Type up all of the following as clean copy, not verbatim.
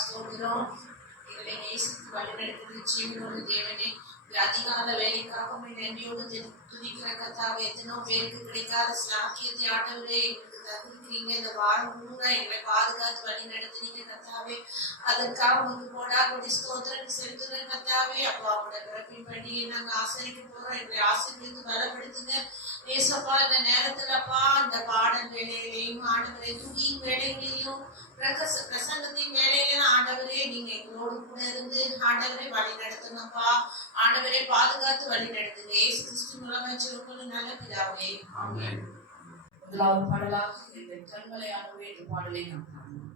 ஸ்தோத்திரம். எங்களை நேசித்து வழிநடத்துகிற ஜீவனோடு தேவனே, அதிகால வேலைக்காக நன்றியோடு துதிக்கிற கர்த்தாவே, எத்தனோ பேருக்கு கிடைக்காத சாக்கியத்தை ஆண்டவரே எங்களுக்கு தந்திருக்கிறீங்க. இந்த வாரம் பூரா எங்களை பாதுகாத்து வழி நடத்துறீங்க கர்த்தாவே. அதற்காக உங்களுக்கு கொடாகுடி ஸ்தோத்திரம் செலுத்துகிற கர்த்தாவே. அப்பா, அவங்களோட பிறப்பின் பண்டிகையை நாங்கள் ஆசரிக்க போறோம். எங்களை ஆசீர்வதித்து பலப்படுத்துங்க ஏசப்பா. இந்த நேரத்துலப்பா, இந்த பாடல் வேலைகளையும் ஆண்டவரை துதியின் வேலைகளிலும் பிரசங்கத்தின் வேலையிலும் ஆண்டவரே நீங்க எங்களோடு கூட இருந்து ஆண்டவரை வழி நடத்துங்கப்பா. ஆண்டவரை பாதுகாத்து வழி நடத்துங்க. இயேசு கிறிஸ்து மூலமா ஜெபம் நல்ல பிதாவே, ஆமென். முதலாவது பாடலாக இந்த கண்மலையானவே இந்த பாடலை நாம் பாடலாம்.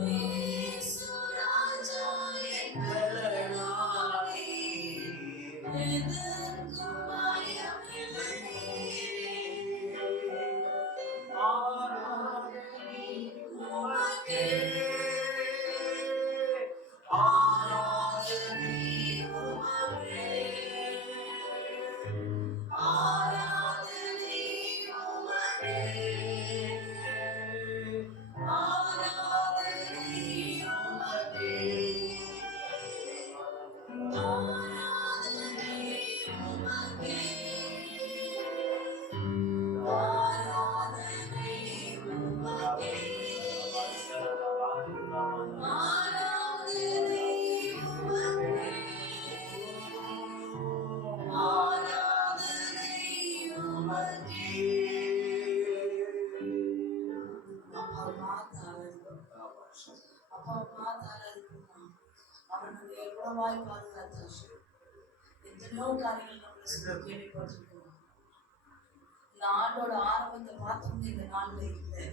இயேசு ராஜா என் பலனாலே, எதற்கும் பயமில்லை. ஆராதனை உமக்கே, ஆராதனை உமக்கே, ஆராதனை உமக்கே, ஆராதனை உமக்கே, ஆராதனை உமக்கே, ஆராதனை உமக்கே, ஆராதனை உமக்கே, ஆராதனை உமக்கே. அப்பா பார்த்தாலும் அவர் நம்ம எவ்வளவாய் பாதுகாத்தார். எத்தனையோ காரியங்கள் நம்மளை சுற்றி கேள்விப்பட்டிருக்கோம். இந்த ஆண்டோட ஆரம்பத்தை பார்த்தோம்னு இந்த நாள்ல இல்லை.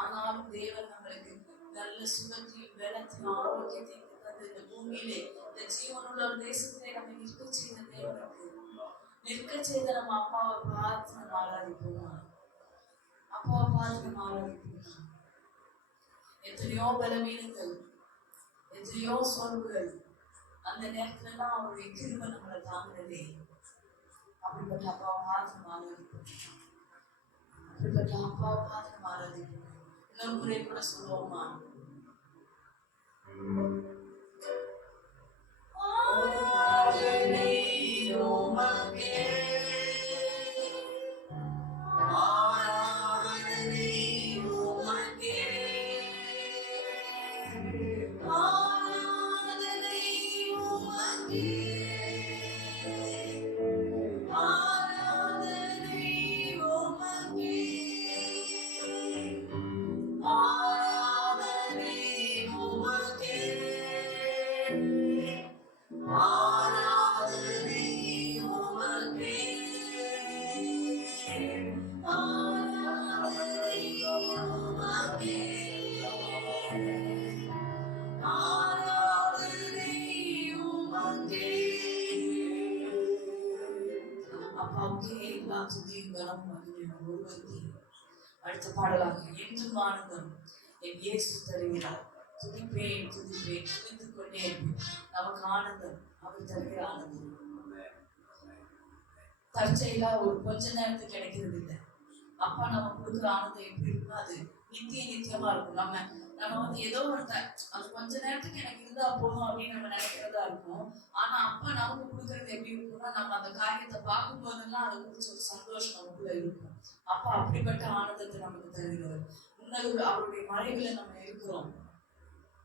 ஆனாலும் தேவன் நம்மளுக்கு நல்ல சுகத்தையும் பலத்தையும் ஆரோக்கியத்தையும் தந்து இந்த பூமியிலே இந்த ஜீவனுள்ள ஒரு தேசத்திலே நம்ம நிற்க செய்த தேவனுக்கு நிற்க செய்த நம்ம அப்பாவை பார்த்து நம்ம ஆராதிப்போமா? அப்பாவை பார்த்து நம்ம ஆராதிப்போமா? எத்தனையோ பலவீனங்கள், எத்தனையோ சோர்வுகள், அந்த நேரத்துல தான் அவருடைய கிருபை நம்மளை தாங்கினதே. அப்படிப்பட்ட அப்பாவை பார்த்து நம்ம ஆராதிப்போம். அப்படிப்பட்ட அப்பாவை பார்த்து நம்ம ஆராதிப்போம். இன்னொரு முறை கூட சொல்லுவோமா? ஆராதனை உமக்கே, ஆராதனை உமக்கே, ஆராதனை உமக்கே, ஆராதனை உமக்கே, ஆராதனை உமக்கே, ஆராதனை உமக்கே, ஆராதனை உமக்கே, ஆராதனை உமக்கே. அப்பாவுக்கே எல்லா துதியும் கனம் மகிமையும் ஒருவருக்கே. அடுத்த பாடலாக என்றும் ஆனந்தம் என் இயேசு தருகிறார். துதிப்பேன் துதிப்பேன் துதித்துக் கொண்டே இருப்பேன். நமக்கு ஆனந்தம் அவர் தருகிற ஆனந்தம் தற்செயலா ஒரு கொஞ்ச நேரத்துக்கு கிடைக்கிறது இல்லை. அப்பா நம்ம கொடுக்குற ஆனந்தம் எப்படி இருக்கும்? அது நித்தியமா இருக்கும். நம்ம ஏதோ ஒரு அது கொஞ்ச நேரத்துக்கு எனக்கு இருந்தா போதும் அப்படின்னு நம்ம நினைக்கிறதா இருக்கும். ஆனா அப்பா நமக்கு கொடுக்கறது எப்படி இருக்கும்னா, நம்ம அந்த காரியத்தை பார்க்கும் போதெல்லாம் அதை குறிச்ச ஒரு சந்தோஷம் நமக்குள்ள இருக்கும். அப்பா அப்படிப்பட்ட ஆனந்தத்தை நமக்கு தருகிறவர். உன்னது அவருடைய மறைவுல நம்ம இருக்கிறோம்,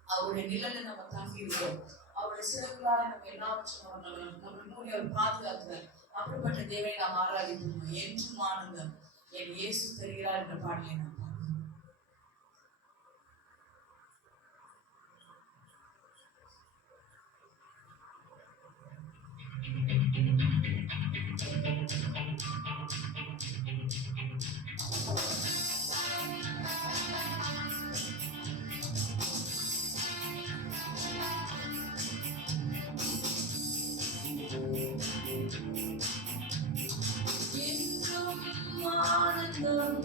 அவருடைய நிழல நம்ம தங்கி இருக்கிறோம், அவருடைய சிறப்புகளால நம்ம எல்லாவற்றையும் நம்ம மூடி அவர் பாதுகாக்கிறார். அப்படிப்பட்ட தேவனை நாம் ஆராதிப்போம். என்றும் ஆனந்தம் என் இயேசு தருகிறார் என்ற பாடலை நாம் பார்க்கிறோம். என்றும் ஆனந்தம்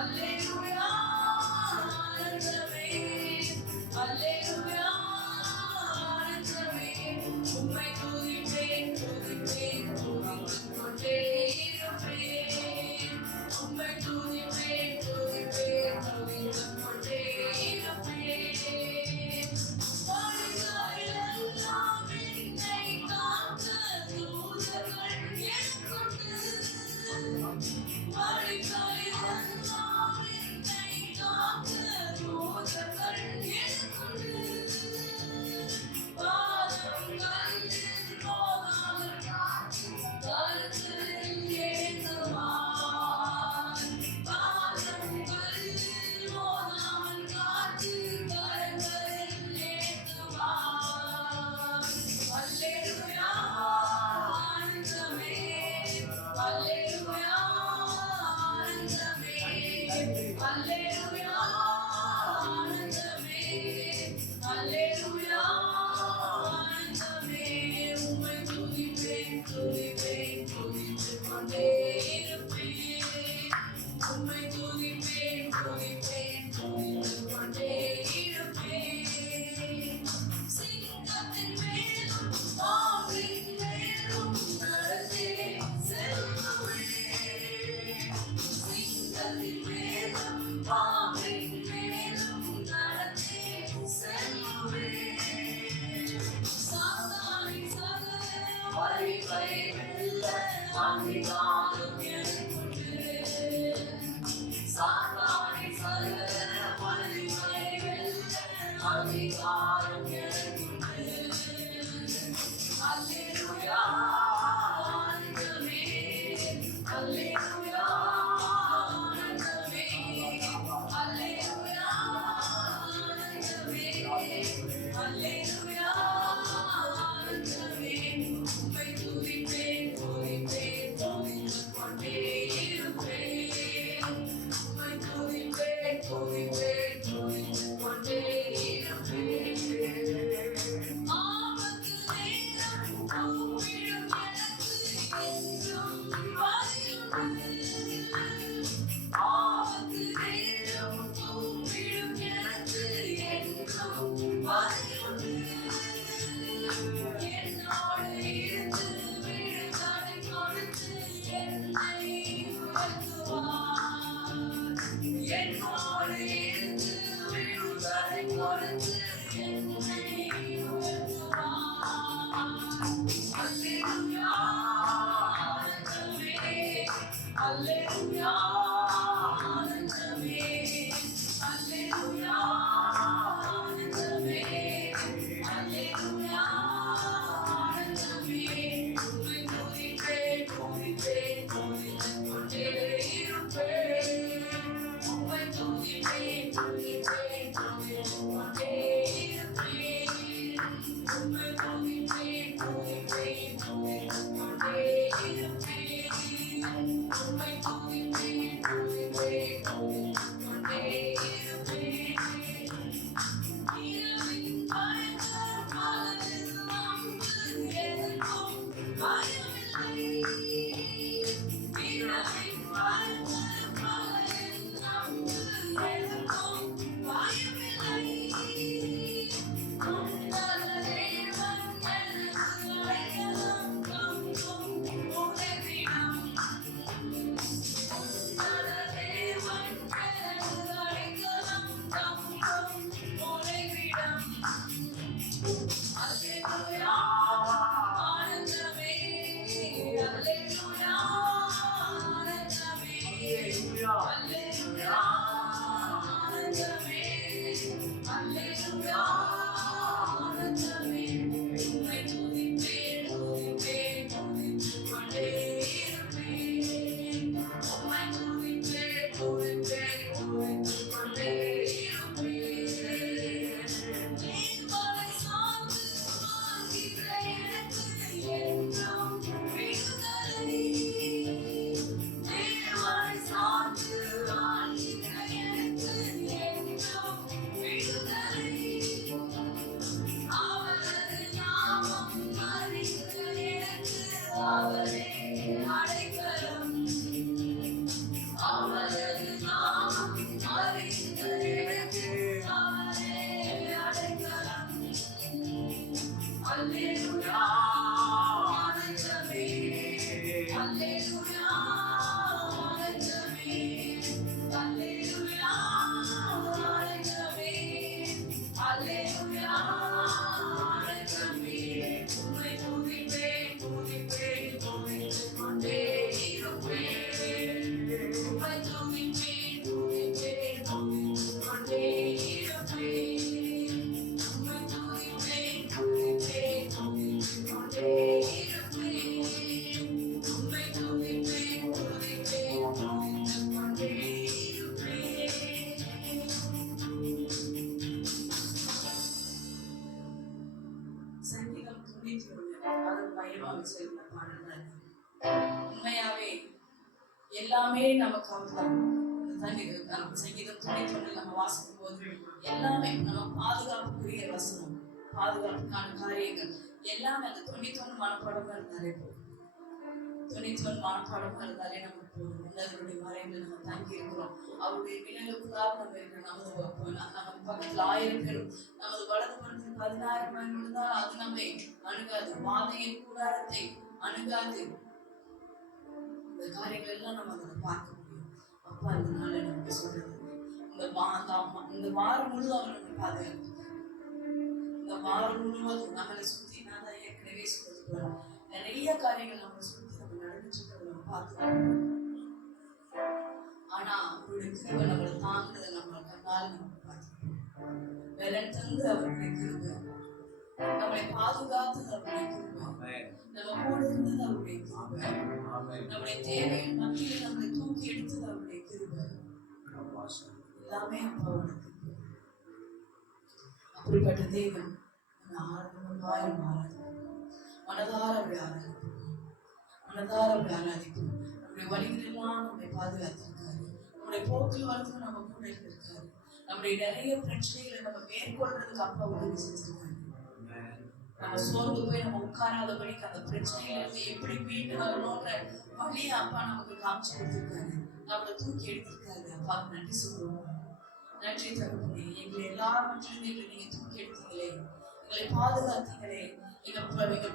அல்லேலூயா ஆனந்தமே அல்லேலூயா ஆனந்தமே உம்மை துதிப்பேன் துதிப்பேன் துதித்துக் கொண்டே இருப்பேன் உம்மை துதிப்பேன் துதிப்பேன் துதித்துக் கொண்டே இருப்பேன் வழிகளிலெல்லாம் என்னை காத்த தூதர்கள் எனக்குண்டு வழிகளிலெல்லாம் என்னை காத்த தூதர்கள் எனக்குண்டு பாதம் கல்லில் போகாமல் கருத்தில் ஏந்துவான் பாதம் கல்லில் போகாமல் காத்து கரங்களில் ஏந்துவான் அல்லேலூயா ஆனந்தமே அல்லேலூயா ஆனந்தமே அல்லேலூயா ஆனந்தமே அல்லேலூயா ஆனந்தமே உம்மை துதிப்பேன் துதிப்பேன் துதித்துக் கொண்டே இருப்பேன் உம்மை துதிப்பேன் துதிப்பேன் துதித்துக் கொண்டே இருப்பேன் சிங்கத்தின் மேலும் பாம்பின் மேலும் நடந்தே செல்லுவேன் சிங்கத்தின் மேலும் பாம்பின் மேலும் நடந்தே செல்லுவேன் சாத்தானின் சகல வழிகளை வெல்ல அதிகாரம் எனக்குண்டு சாத்தானின் சகல வழிகளை வெல்ல அதிகாரம் எனக்குண்டு அல்லேலூயா ஆனந்தமே அல்லேலூயா ஆனந்தமே அல்லேலூயா ஆனந்தமே அல்லேலூயா ஆனந்தமே உம்மை துதிப்பேன் துதிப்பேன் துதித்துக் கொண்டே இருப்பேன் உம்மை துதிப்பேன் துதிப்பேன் துதித்துக் கொண்டே இருப்பேன் ஆபத்து நேரம் கூப்பிடும் எனக்கு என்றும் வழியுண்டு ஆபத்து நேரம் கூப்பிடும் எனக்கு என்றும் வழியுண்டு என்னோடு இருந்து விடுதலை கொடுத்து என்னை உயர்த்துவார் என்னோடு இருந்து விடுதலை கொடுத்து என்னை உயர்த்துவார் அல்லேலூயா ஆனந்தமே அல்லேலூயா ஆனந்தமே அல்லேலூயா ஆனந்தமே அல்லேலூயா ஆனந்தமே உம்மை துதிப்பேன் துதிப்பேன் துதித்துக் கொண்டே இருப்பேன் உம்மை துதிப்பேன் துதிப்பேன் துதித்துக் கொண்டே இருப்பேன் உம்மை துதிப்பேன் துதிப்பேன் துதித்துக் கொண்டே இருப்பேன் உம்மை துதிப்பேன் துதிப்பேன் துதித்துக் கொண்டே இருப்பேன் இரவின் பயங்கர பகலில் அம்பு எனக்கும் பயமில்லை இரவின் பயங்கர பகலில் அம்பு எனக்கும் பயமில்லை உன்னத தேவன் எனக்கு அடைக்கலம் தங்கும் உதவிடம் உன்னத தேவன் எனக்கு அடைக்கலம் தங்கும் உதவிடம் அல்லேலூயா ஆனந்தமே அல்லேலூயா ஆனந்தமே அல்லேலூயா ஆனந்தமே அல்லேலூயா ஆனந்தமே உம்மை துதிப்பேன் துதிப்பேன் துதித்துக் கொண்டே இருப்பேன் உம்மை துதிப்பேன் துதிப்பேன் துதித்துக் கொண்டே இருப்பேன் நீர்மலை சார்ந்து வாழ்கிற எனக்கு என்றும் விடுதலை நீர்மலை சார்ந்து வாழ்கிற எனக்கு என்றும் விடுதலை நமக்கு சொல்ல பாடல். உண்மையாவே எல்லாமே நமக்கு அவர்தான். சங்கீதம் 91 நம்ம வாசிக்கும் போது எல்லாமே நம்ம பாதுகாப்புக்குரிய வசனம், பாதுகாப்புக்கான காரியங்கள் எல்லாமே அந்த 91 மனப்பாடமா இருந்தாலே போதும். 91 மனப்பாடமா இருந்தாலே நமக்கு உன்னதனுடைய மறைவில் நம்ம தங்கி இருக்கிறோம். அவருடைய நிழலுக்குள்ளாக நம்ம இருக்கிற நமது பக்கத்தில் 1000 பேரும் நமது வலது புறத்தில் 10,000 பேர் இருந்தால் அது நம்மை அணுகாது. வாதையின் கூடாரத்தை அணுகாது. இந்த காரியங்கள் எல்லாம் நம்ம அதை பார்க்க முடியும். அப்பா அதனால நமக்கு சொல்றது இந்த வாரம் முழுவதும் அவர் நம்மை பாதுகாத்து, இந்த வாரம் முழுவதும் நம்மளை சுத்தி நான் தான் ஏற்கனவே சொல்றது போல நிறைய காரியங்கள் நம்மளை சுத்தி நம்ம நடந்துட்டு நம்ம பார்த்துக்கணும். ஆனா அவருடைய கிருபை நம்மளை தாங்கினதை நம்ம கண்ணால நம்ம பார்த்துக்கணும். வெள்ளம் தந்து அவருடைய கிருபை, நம்மளை பாதுகாத்தது அவருடைய கிருபை, நம்ம கூட இருந்தது அவருடைய கிருபை, நம்முடைய தேவையின் மத்தியில் நம்மளை தூக்கி எடுத்தது அவருடைய கிருபை, எல்லாமே அப்பாவோட கிருபை. அப்படிப்பட்ட தேவன் மனதார ஆராதிக்கும். நம்முடைய வழிகள் எல்லாம் நம்மை பாதுகாத்திருக்காரு. நம்முடைய போக்கில் வரதுக்கு நம்ம கூட இருந்திருக்காரு. நம்முடைய நிறைய பிரச்சனைகளை நம்ம மேற்கொள்றதுக்கு அப்பா உதவி செஞ்சிருக்காரு. நம்ம சோர்ந்து போய் நம்ம உட்காராதபடிக்கு அந்த பிரச்சனையில இருந்து எப்படி மீண்டு வரணும்ன்ற வழியை அப்பா நமக்கு காமிச்சு கொடுத்திருக்காரு. நம்மளை தூக்கி எடுத்திருக்காரு. அப்பா நன்றி சொல்லுவோம். நன்றி தகப்பனே, எங்களை எல்லாவற்றிலும் எங்களை நீங்க தூக்கி எடுத்தீங்களே, எங்களை பாதுகாத்தீங்களே, எங்க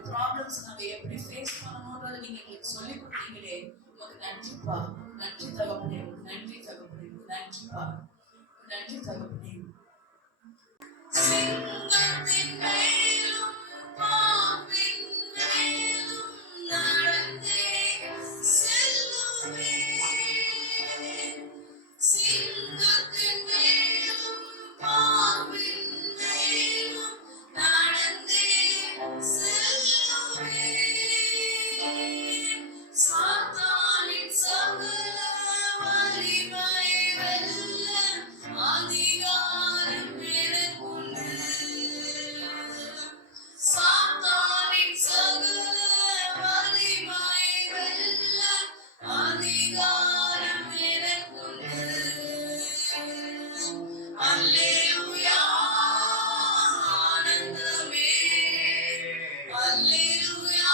ப்ராப்ளம்ஸ் நாங்க எப்படி ஃபேஸ் பண்ணணும்ன்றதை நீங்க எங்களுக்கு சொல்லி கொடுத்தீங்களே, உங்களுக்கு நன்றிப்பா. நன்றி தகப்பனே, நன்றி தகப்பனே, நன்றிப்பா, நன்றி தகப்பனே. சிங்கத்தின் மேலும் பாம்பின் மேலும் நடந்தே செல்லுவே, சிங்கத்தின் மேலும் பாம்பின் மேலும் நடந்தே செல்லுவே, சாத்தானின் சகல வலிமை வெல்ல அதிகாரம் எனக்குண்டு, சாத்தானின் சகல வலிமை வெல்ல அதிகாரம் எனக்குண்டு. அல்லேலூயா ஆனந்தமே, அல்லேலூயா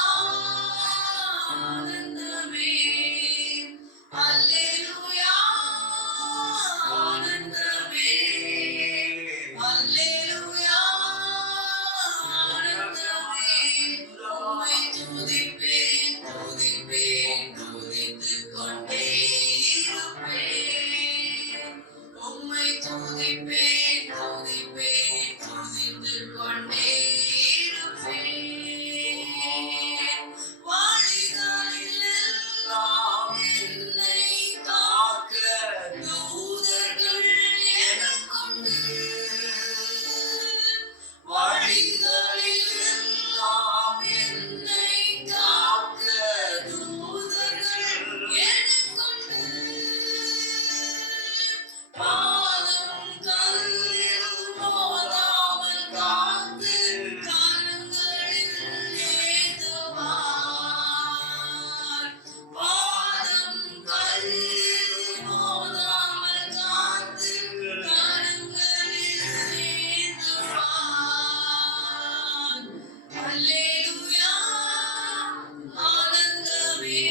ஆனந்தமே, அல்லேலூயா ஆனந்தமே, அல்லேலூயா ஆனந்தமே. உம்மை துதிப்பேன், துதிப்பேன், துதித்துக் கொண்டே இருப்பேன். உம்மை துதிப்பேன், துதிப்பேன், துதித்துக் கொண்டே இருப்பேன். வழிகளில் எல்லாம் என்னை காக்க தூதர்கள் எனக்குண்டு, வழிகளில் எல்லாம் என்னை காக்க தூதர்கள் எனக்குண்டு. பாதம் கல்லில் மோதாமல் காத்து கரங்களில் ஏந்துவார். பாதம் கல்லில் மோதாமல் காத்து கரங்களில் ஏந்துவார். அல்லேலூயா ஆனந்தமே,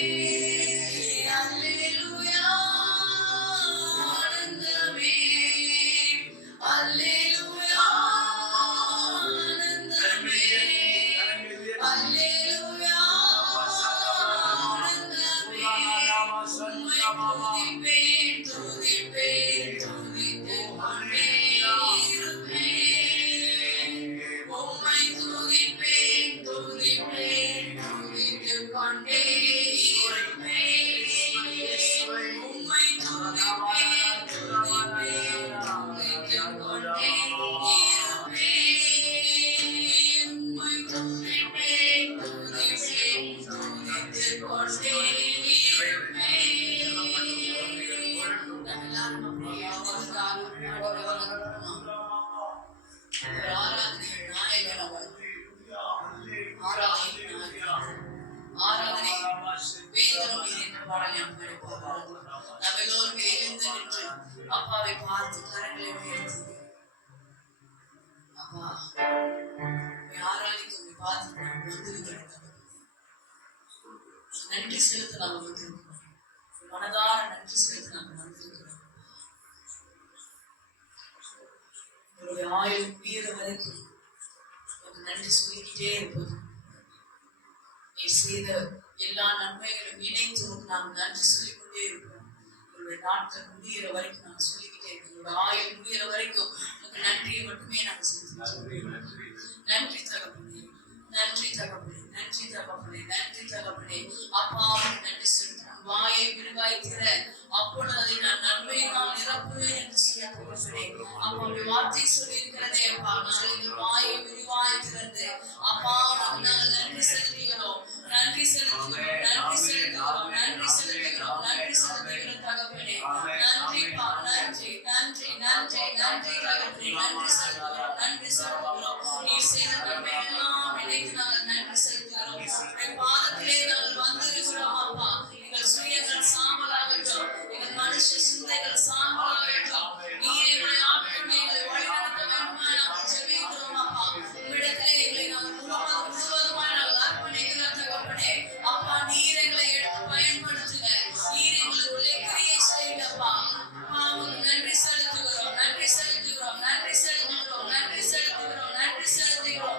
அல்லேலூயா ஆனந்தமே, அல்லேலூயா ஆனந்தமே, அல்லேலூயா ஆனந்தமே. உம்மை துதிப்பேன், துதிப்பேன், துதித்துக் கொண்டே இருப்பேன். உம்மை துதிப்பேன், துதிப்பேன், துதித்துக் கொண்டே இருப்பேன். உம்மை துதிப்பேன், துதிப்பேன், துதித்துக் கொண்டே இருப்பேன். உம்மை துதிப்பேன், துதிப்பேன், துதித்துக் கொண்டே இருப்பேன். நம்ம எல்லாரும் அப்படியே எழுந்திருந்தாலும் ஆண்டவரை வணங்கணும். ஒரு ஆராதனை நாயகன் அவர். ஆராதனை நாயகன் ஆராதனை வேதம் நீர் என்ற பாடலை நாம் படிப்போம். நாம் எல்லோரும் எழுந்து நின்று அப்பாவை பார்த்து கரங்களை உயர்த்தி அப்பா ஆராதிக்கும் பார்த்து நாம் வந்திருக்கிறோம். நன்றி செலுத்த நாம் வந்திருக்கிறோம். மனதார நன்றி செலுத்த நாம் வந்திருக்கிறோம். உங்களுடைய ஆயுள் முடிகிற வரைக்கும் நன்றி சொல்லிக்கிட்டே இருப்பது, நீ செய்த எல்லா நன்மைகளும் இணைத்து நாம் நன்றி சொல்லிக்கொண்டே இருப்போம். உங்களுடைய நாட்கள் முடிகிற வரைக்கும் நாங்கள் சொல்லிக்கிட்டே இருக்கோம். உங்களுடைய ஆயுள் முடிகிற வரைக்கும் உங்க நன்றியை மட்டுமே நாங்கள் செலுத்துகிறோம். நன்றி தகப்பனே, நன்றி தகப்பனே, நன்றி தகப்பனே, நன்றி தகப்பனே. அப்பாவுக்கு நன்றி செலுத்துகிறோம். வாயை விரிவாய்க்கிற அப்பொழுது அதை நான் நன்மையினால் நிரப்புவேன் என்று சொல்லி அப்படி வார்த்தை சொல்லி இருக்கிறதே. அப்பா நாங்கள் வாயை விரிவாய் திறந்து அப்பா நாங்கள் நன்றி செலுத்துகிறோம், நன்றி செலுத்துகிறோம், நன்றி செலுத்துகிறோம், நன்றி செலுத்துகிறோம், நன்றி செலுத்துகிறோம் தகப்பனே. நன்றிப்பா, நன்றி நன்றி நன்றி நன்றி தகப்பனே. நன்றி செலுத்துகிறோம், நன்றி செலுத்துகிறோம். நீ செய்த நன்மையெல்லாம் நினைத்து நாங்கள் நன்றி செலுத்துகிறோம். பாதத்திலே நாங்கள் வந்திருக்கிறோம் அப்பா. எங்கள் சுயங்கள் சாம்பலாகட்டும், எங்கள் மனுஷ சிந்தைகள் சாம்பலாகட்டும். நீர் எங்களை ஆட்கொண்டு எங்களை வழிநடத்த வேண்டுமாய் நாங்கள் ஜெபிக்கிறோம் அப்பா. உம்மிடத்திலே எங்களை நாங்கள் முழுவதுமாய் நாங்கள் அர்ப்பணிக்கிறோம் தகப்பனே. அப்பா நீர் எங்களை எடுத்து பயன்படுத்துங்க, நீர் எங்களுக்குள்ளே கிரியை செய்யுங்க அப்பா. உமக்கு நன்றி செலுத்துகிறோம், நன்றி செலுத்துகிறோம், நன்றி செலுத்துகிறோம், நன்றி செலுத்துகிறோம், நன்றி செலுத்துகிறோம்.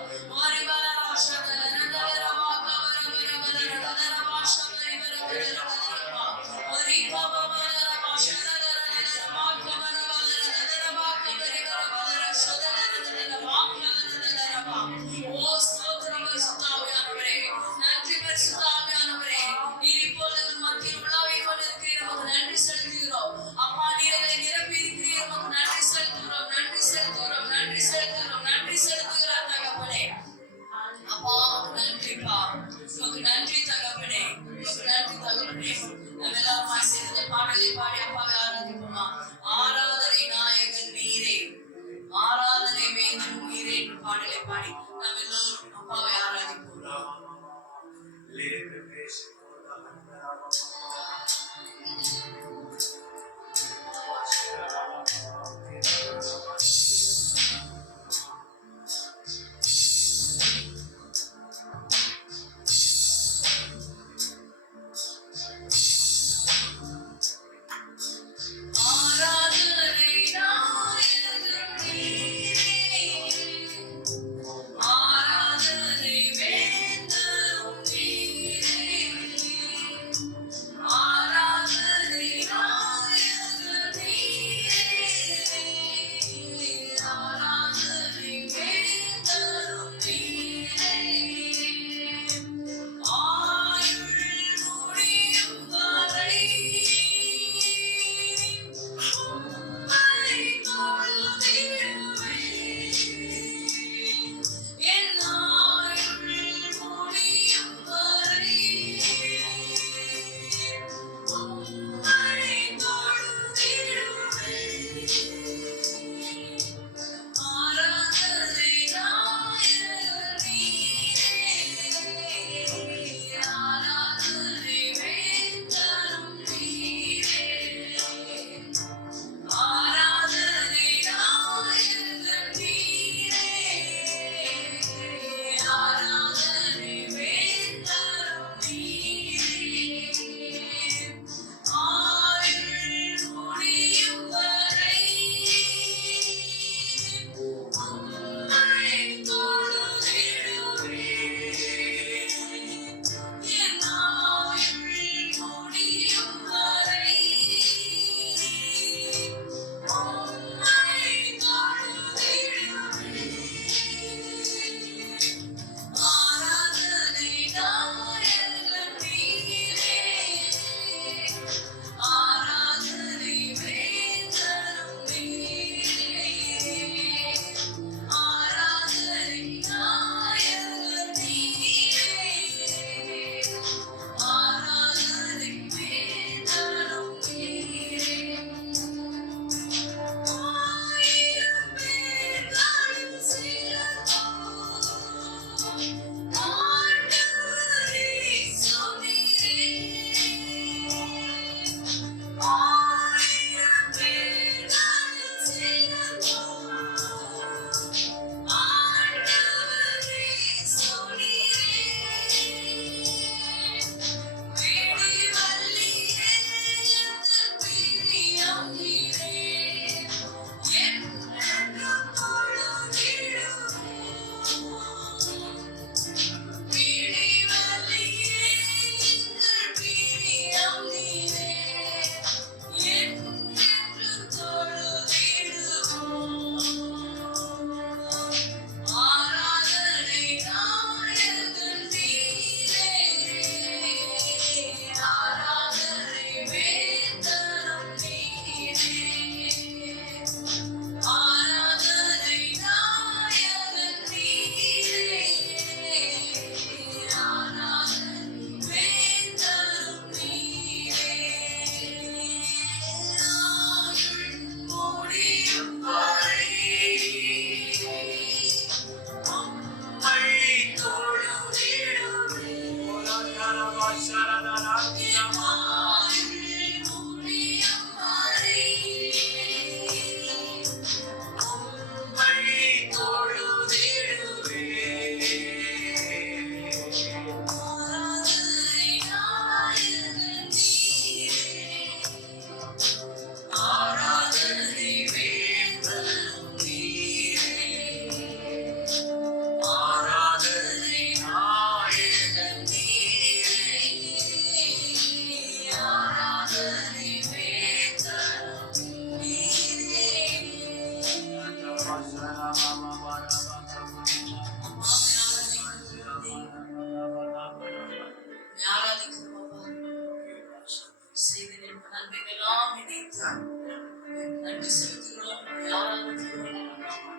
நன்றி செலுத்துகிறோம், ஆராதிக்கிறோம்.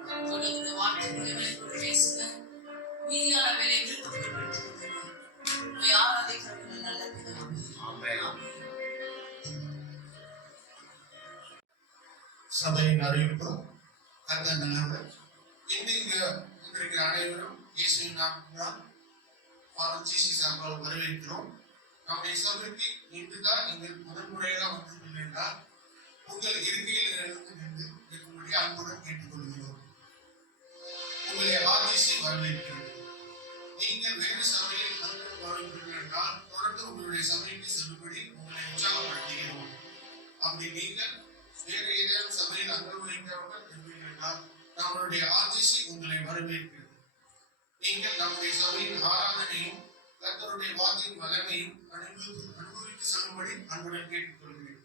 தொடர்ந்து இந்த வார்த்தைகளை எங்களோடு பேசுங்க. மீதியான வேலை எங்களுக்கு ஆராதிக்கிறது நல்ல பிதாவே. சபையின் அறிவிப்பு கர்த்தர் நல்லவர். இன்றைக்கு அனைவரும் இயேசுவின் நாமத்தினால் ஜிசி சார்பாக வரவேற்கிறோம். நம்முடைய சபைக்கு இன்றுதான் நீங்கள் முதன்முறையாக வந்திருக்கிறீர்கள் என்றால் உங்கள் இருக்கையில் இருந்து நின்று இருக்கும்படி அன்புடன் கேட்டுக்கொள்கிறோம். உங்களை ஆர்ஜிசி வரவேற்கிறது. நீங்கள் வேறு சபையில் வரவேற்கிறீர்கள் என்றால் தொடர்ந்து உங்களுடைய சபைக்கு செல்லும்படி உங்களை உற்சாகப்படுத்துகிறோம். அப்படி நீங்கள் வேறு ஏதேனும் சபையில் அங்கம் வகிக்கிறவர்கள் இருப்பீர்கள் என்றால் நம்மளுடைய ஆர்ஜிசி உங்களை வரவேற்கிறது. நீங்கள் நம்முடைய சபையின் ஆராதனையும் கர்த்தருடைய வார்த்தையின் வல்லமையும் அனுபவித்து செல்லும்படி அன்புடன் கேட்டுக்கொள்கிறேன்.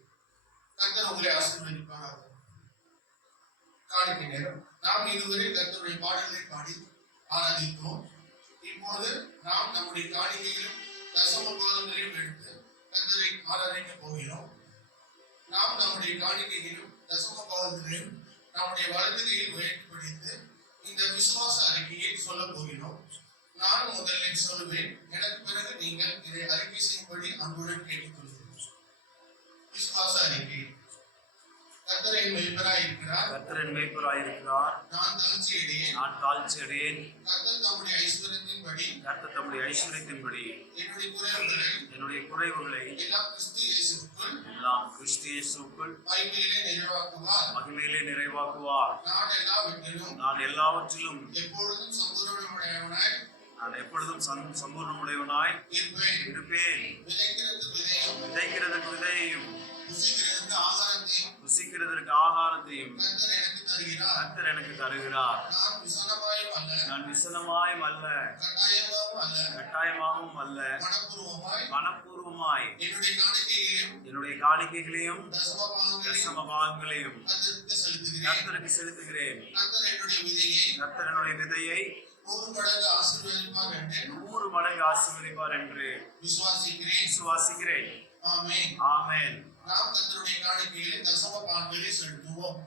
கர்த்தர் உங்களை ஆசீர்வதிப்பாராக. காணிக்கை நேரம். நாம் இதுவரை கர்த்தருடைய பாடல்களை பாடி ஆராதித்தோம். இப்போது நாம் நம்முடைய காணிக்கைகளும் தசம பாகங்களையும் எடுத்து கர்த்தரை ஆராதிக்க போகிறோம். நாம் நம்முடைய காணிக்கைகளும் தசம பாகங்களையும் நம்முடைய வலது கையில் உயர்த்தி பிடித்து இந்த விசுவாச அறிக்கையை சொல்ல போகிறோம். நான் முதலில் சொல்லுவேன், எனக்கு பிறகு நீங்கள் இதை அறிக்கை செய்யும்படி அன்புடன் கேட்டுக்கொள்கிறேன். விசுவாச அறிக்கை. கர்த்தர் என் மேய்ப்பராய் இருக்கிறார். நான் தாழ்ச்சியடையேன். கர்த்தர் தம்முடைய ஐஸ்வரியத்தின்படி என்னுடைய குறைவுகளை எல்லாம் கிறிஸ்து இயேசுவுக்குள் மகிமையிலே நிறைவாக்குவார். நான் எல்லாவற்றிலும் எப்பொழுதும் சம்பூர்ணமுடையவனாய் இருப்பேன். விதைக்கிறதற்கு விதையையும் ருசிக்கிறதற்கு ஆகாரத்தையும் கர்த்தர் எனக்கு தருகிறார். நான் விசனமாயும் அல்ல, கட்டாயமாகவும் அல்ல, மனப்பூர்வமாய் என்னுடைய காணிக்கைகளையும் தசம பாகங்களையும் கர்த்தருக்கு செலுத்துகிறேன். கர்த்தர் என்னுடைய விதையை 100 மடங்கு ஆசீர்வதிப்பார் என்று விசுவாசிக்கிறேன். ஆமென். நாம் கர்த்தருடைய காணிக்கைகளை தசம பாகங்களை செலுத்துவோம்.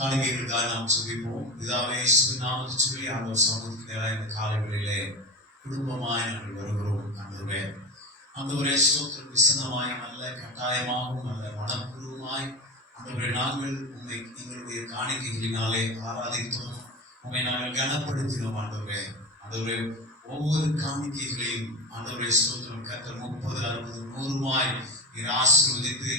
காணிக்கைகளுக்காக நாம் சொல்லிப்போம். பிதாவே நாமத்தை சொல்லி ஆண்டவர் சமூகத்துக்கு நேராக இந்த காலைகளிலே குடும்பமாய் நாங்கள் வருகிறோம். ஆண்டவரே ஸ்தோத்திரம். விசனமாயும் அல்ல, கட்டாயமாகவும் அல்ல, மனப்பூர்வமாய் ஆண்டவரே நாங்கள் உண்மை எங்களுடைய காணிக்கைகளினாலே ஆராதித்தோம். உண்மை நாங்கள் கனப்படுத்தினோம். ஆண்டவரே ஒவ்வொரு காணிக்கைகளையும் ஆண்டவரே ஸ்தோத்திரம் கர்த்தர் 30, 60, 100 நீர் ஆசீர்வதித்து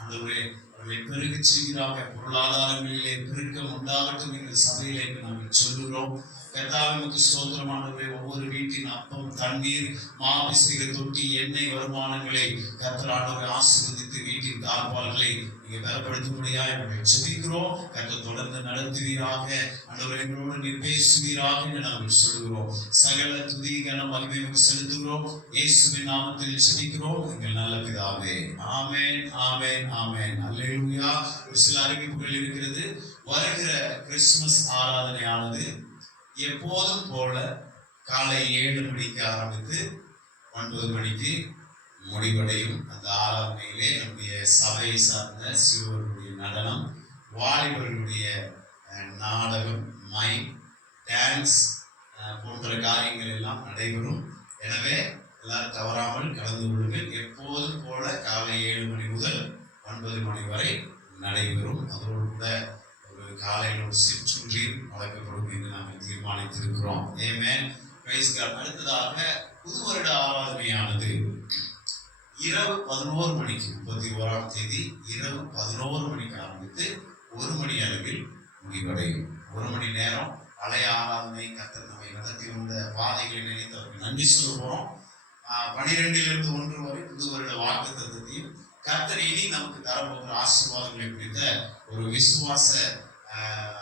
ஆண்டவரே அவர்களை பெருகச் செய்கிறாக. பொருளாதாரங்களிலே பெருக்கம் உண்டாகட்டும் எங்கள் சபையிலே நாங்கள் சொல்லுகிறோம். கர்த்தாவே உமக்கு ஸ்தோத்திரம் ஆண்டவரே. ஒவ்வொரு வீட்டின் அப்பம், தண்ணீர், மாபிசைக தொட்டி, எண்ணெய் வருமானங்களை கர்த்தர் ஆண்டவரை ஆசீர்வதித்து வீட்டின் தாழ்பால்களை நீங்க பலப்படுத்தும்படியா எங்களை ஜெபிக்கிறோம். கர்த்தர் தொடர்ந்து நடத்துவீராக. ஆண்டவரே எங்களோடு நீர் பேசுவீராக என்று நாங்கள் சொல்லுகிறோம். சகல துதி கன மகிமைக்கு செலுத்துகிறோம். இயேசுவின் நாமத்தில் ஜெபிக்கிறோம் எங்கள் நல்ல பிதாவே. ஆமென், ஆமென், ஆமென். அல்லேலூயா. ஒரு சில அறிவிப்புகள் இருக்கிறது. வருகிற கிறிஸ்துமஸ் ஆராதனையானது எப்போதும் போல காலை 7 மணிக்கு ஆரம்பித்து 9 மணிக்கு முடிவடையும். அந்த ஆராதனையிலே நம்முடைய சபை சார்ந்த சிறுவர்களுடைய நடனம், வாலிபர்களுடைய நாடகம், மைம், டான்ஸ் போன்ற காரியங்கள் எல்லாம் நடைபெறும். எனவே எல்லாரும் தவறாமல் கலந்து கொள்ளுங்கள். எப்போதும் போல காலை 7 மணி முதல் 9 மணி வரை நடைபெறும். அதோடு கூட ஒரு காலையில் ஒரு சிற்றுண்டியும் வழங்கப்படும் என்று நாங்கள் தீர்மானித்திருக்கிறோம். ஆமென். Price God. அடுத்ததாக புது வருட ஆராதனையானது இரவு 11 மணிக்கு 31ஆம் தேதி இரவு 11 மணிக்கு ஆரம்பித்து 1 மணி அளவில் முடிவடையும். 1 மணி நேரம் பழைய ஆராதனை கர்த்தர் நம்மை நடத்தி வந்த பாதைகளை நினைத்து அவருக்கு நன்றி சொல்லுவோம். 12லிருந்து 1 வரை புது வருட வாக்குத்தத்தத்தையும் கர்த்தர் இனி நமக்கு தரப்போகிற ஆசீர்வாதங்களை குறித்த ஒரு விசுவாச